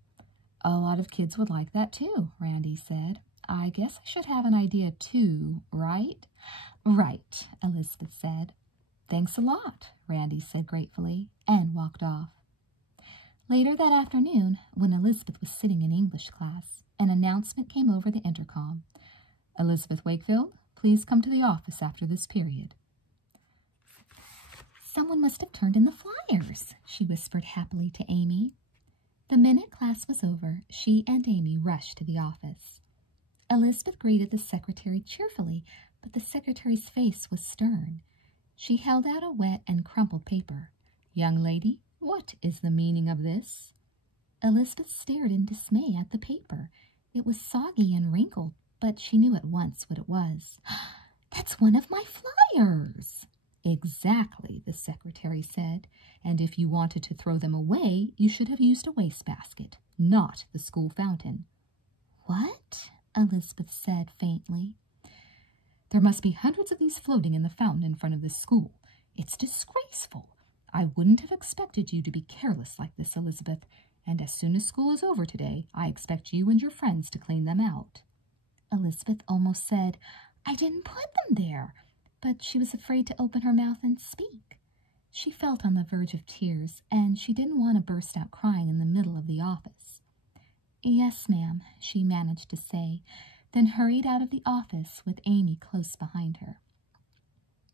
"A lot of kids would like that too," Randy said. "I guess I should have an idea too, right?" "Right," Elizabeth said. "Thanks a lot," Randy said gratefully, and walked off. Later that afternoon, when Elizabeth was sitting in English class, an announcement came over the intercom. "Elizabeth Wakefield, please come to the office after this period." "Someone must have turned in the flyers," she whispered happily to Amy. The minute class was over, she and Amy rushed to the office. Elizabeth greeted the secretary cheerfully, but the secretary's face was stern. She held out a wet and crumpled paper. "Young lady, what is the meaning of this?" Elizabeth stared in dismay at the paper. It was soggy and wrinkled, but she knew at once what it was. "That's one of my flyers!" "Exactly," the secretary said, "and if you wanted to throw them away, you should have used a wastebasket, not the school fountain." "What?" Elizabeth said faintly. "There must be hundreds of these floating in the fountain in front of this school. It's disgraceful. I wouldn't have expected you to be careless like this, Elizabeth, and as soon as school is over today, I expect you and your friends to clean them out." Elizabeth almost said, "I didn't put them there," but she was afraid to open her mouth and speak. She felt on the verge of tears, and she didn't want to burst out crying in the middle of the office. "Yes, ma'am," she managed to say, then hurried out of the office with Amy close behind her.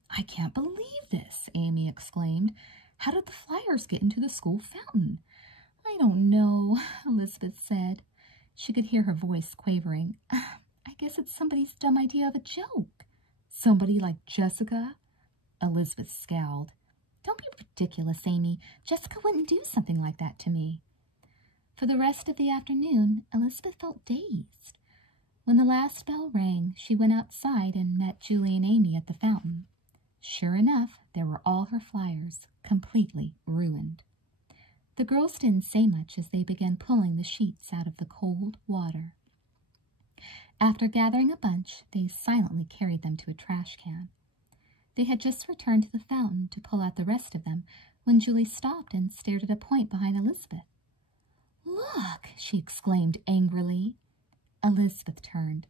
"I can't believe this," Amy exclaimed. "How did the flyers get into the school fountain?" "I don't know," Elizabeth said. She could hear her voice quavering. "I guess it's somebody's dumb idea of a joke." "Somebody like Jessica?" Elizabeth scowled. "Don't be ridiculous, Amy. Jessica wouldn't do something like that to me." For the rest of the afternoon, Elizabeth felt dazed. When the last bell rang, she went outside and met Julie and Amy at the fountain. Sure enough, there were all her flyers, completely ruined. The girls didn't say much as they began pulling the sheets out of the cold water. After gathering a bunch, they silently carried them to a trash can. They had just returned to the fountain to pull out the rest of them when Julie stopped and stared at a point behind Elizabeth. "Look!" she exclaimed angrily. Elizabeth turned.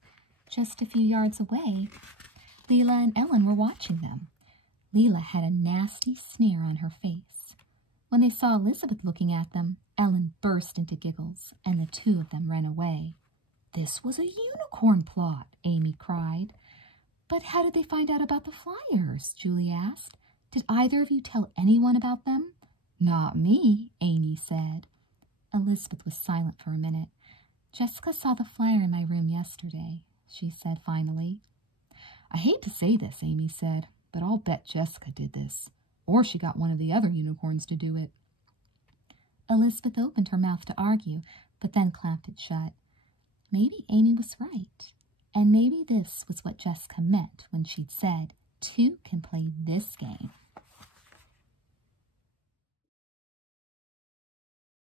Just a few yards away, Leela and Ellen were watching them. Leela had a nasty sneer on her face. When they saw Elizabeth looking at them, Ellen burst into giggles, and the two of them ran away. "This was a unicorn plot," Amy cried. "But how did they find out about the flyers?" Julie asked. "Did either of you tell anyone about them?" Not me, Amy said. Elizabeth was silent for a minute. Jessica saw the flyer in my room yesterday, she said finally. I hate to say this, Amy said, but I'll bet Jessica did this. Or she got one of the other unicorns to do it. Elizabeth opened her mouth to argue, but then clamped it shut. Maybe Amy was right. And maybe this was what Jessica meant when she'd said, two can play this game.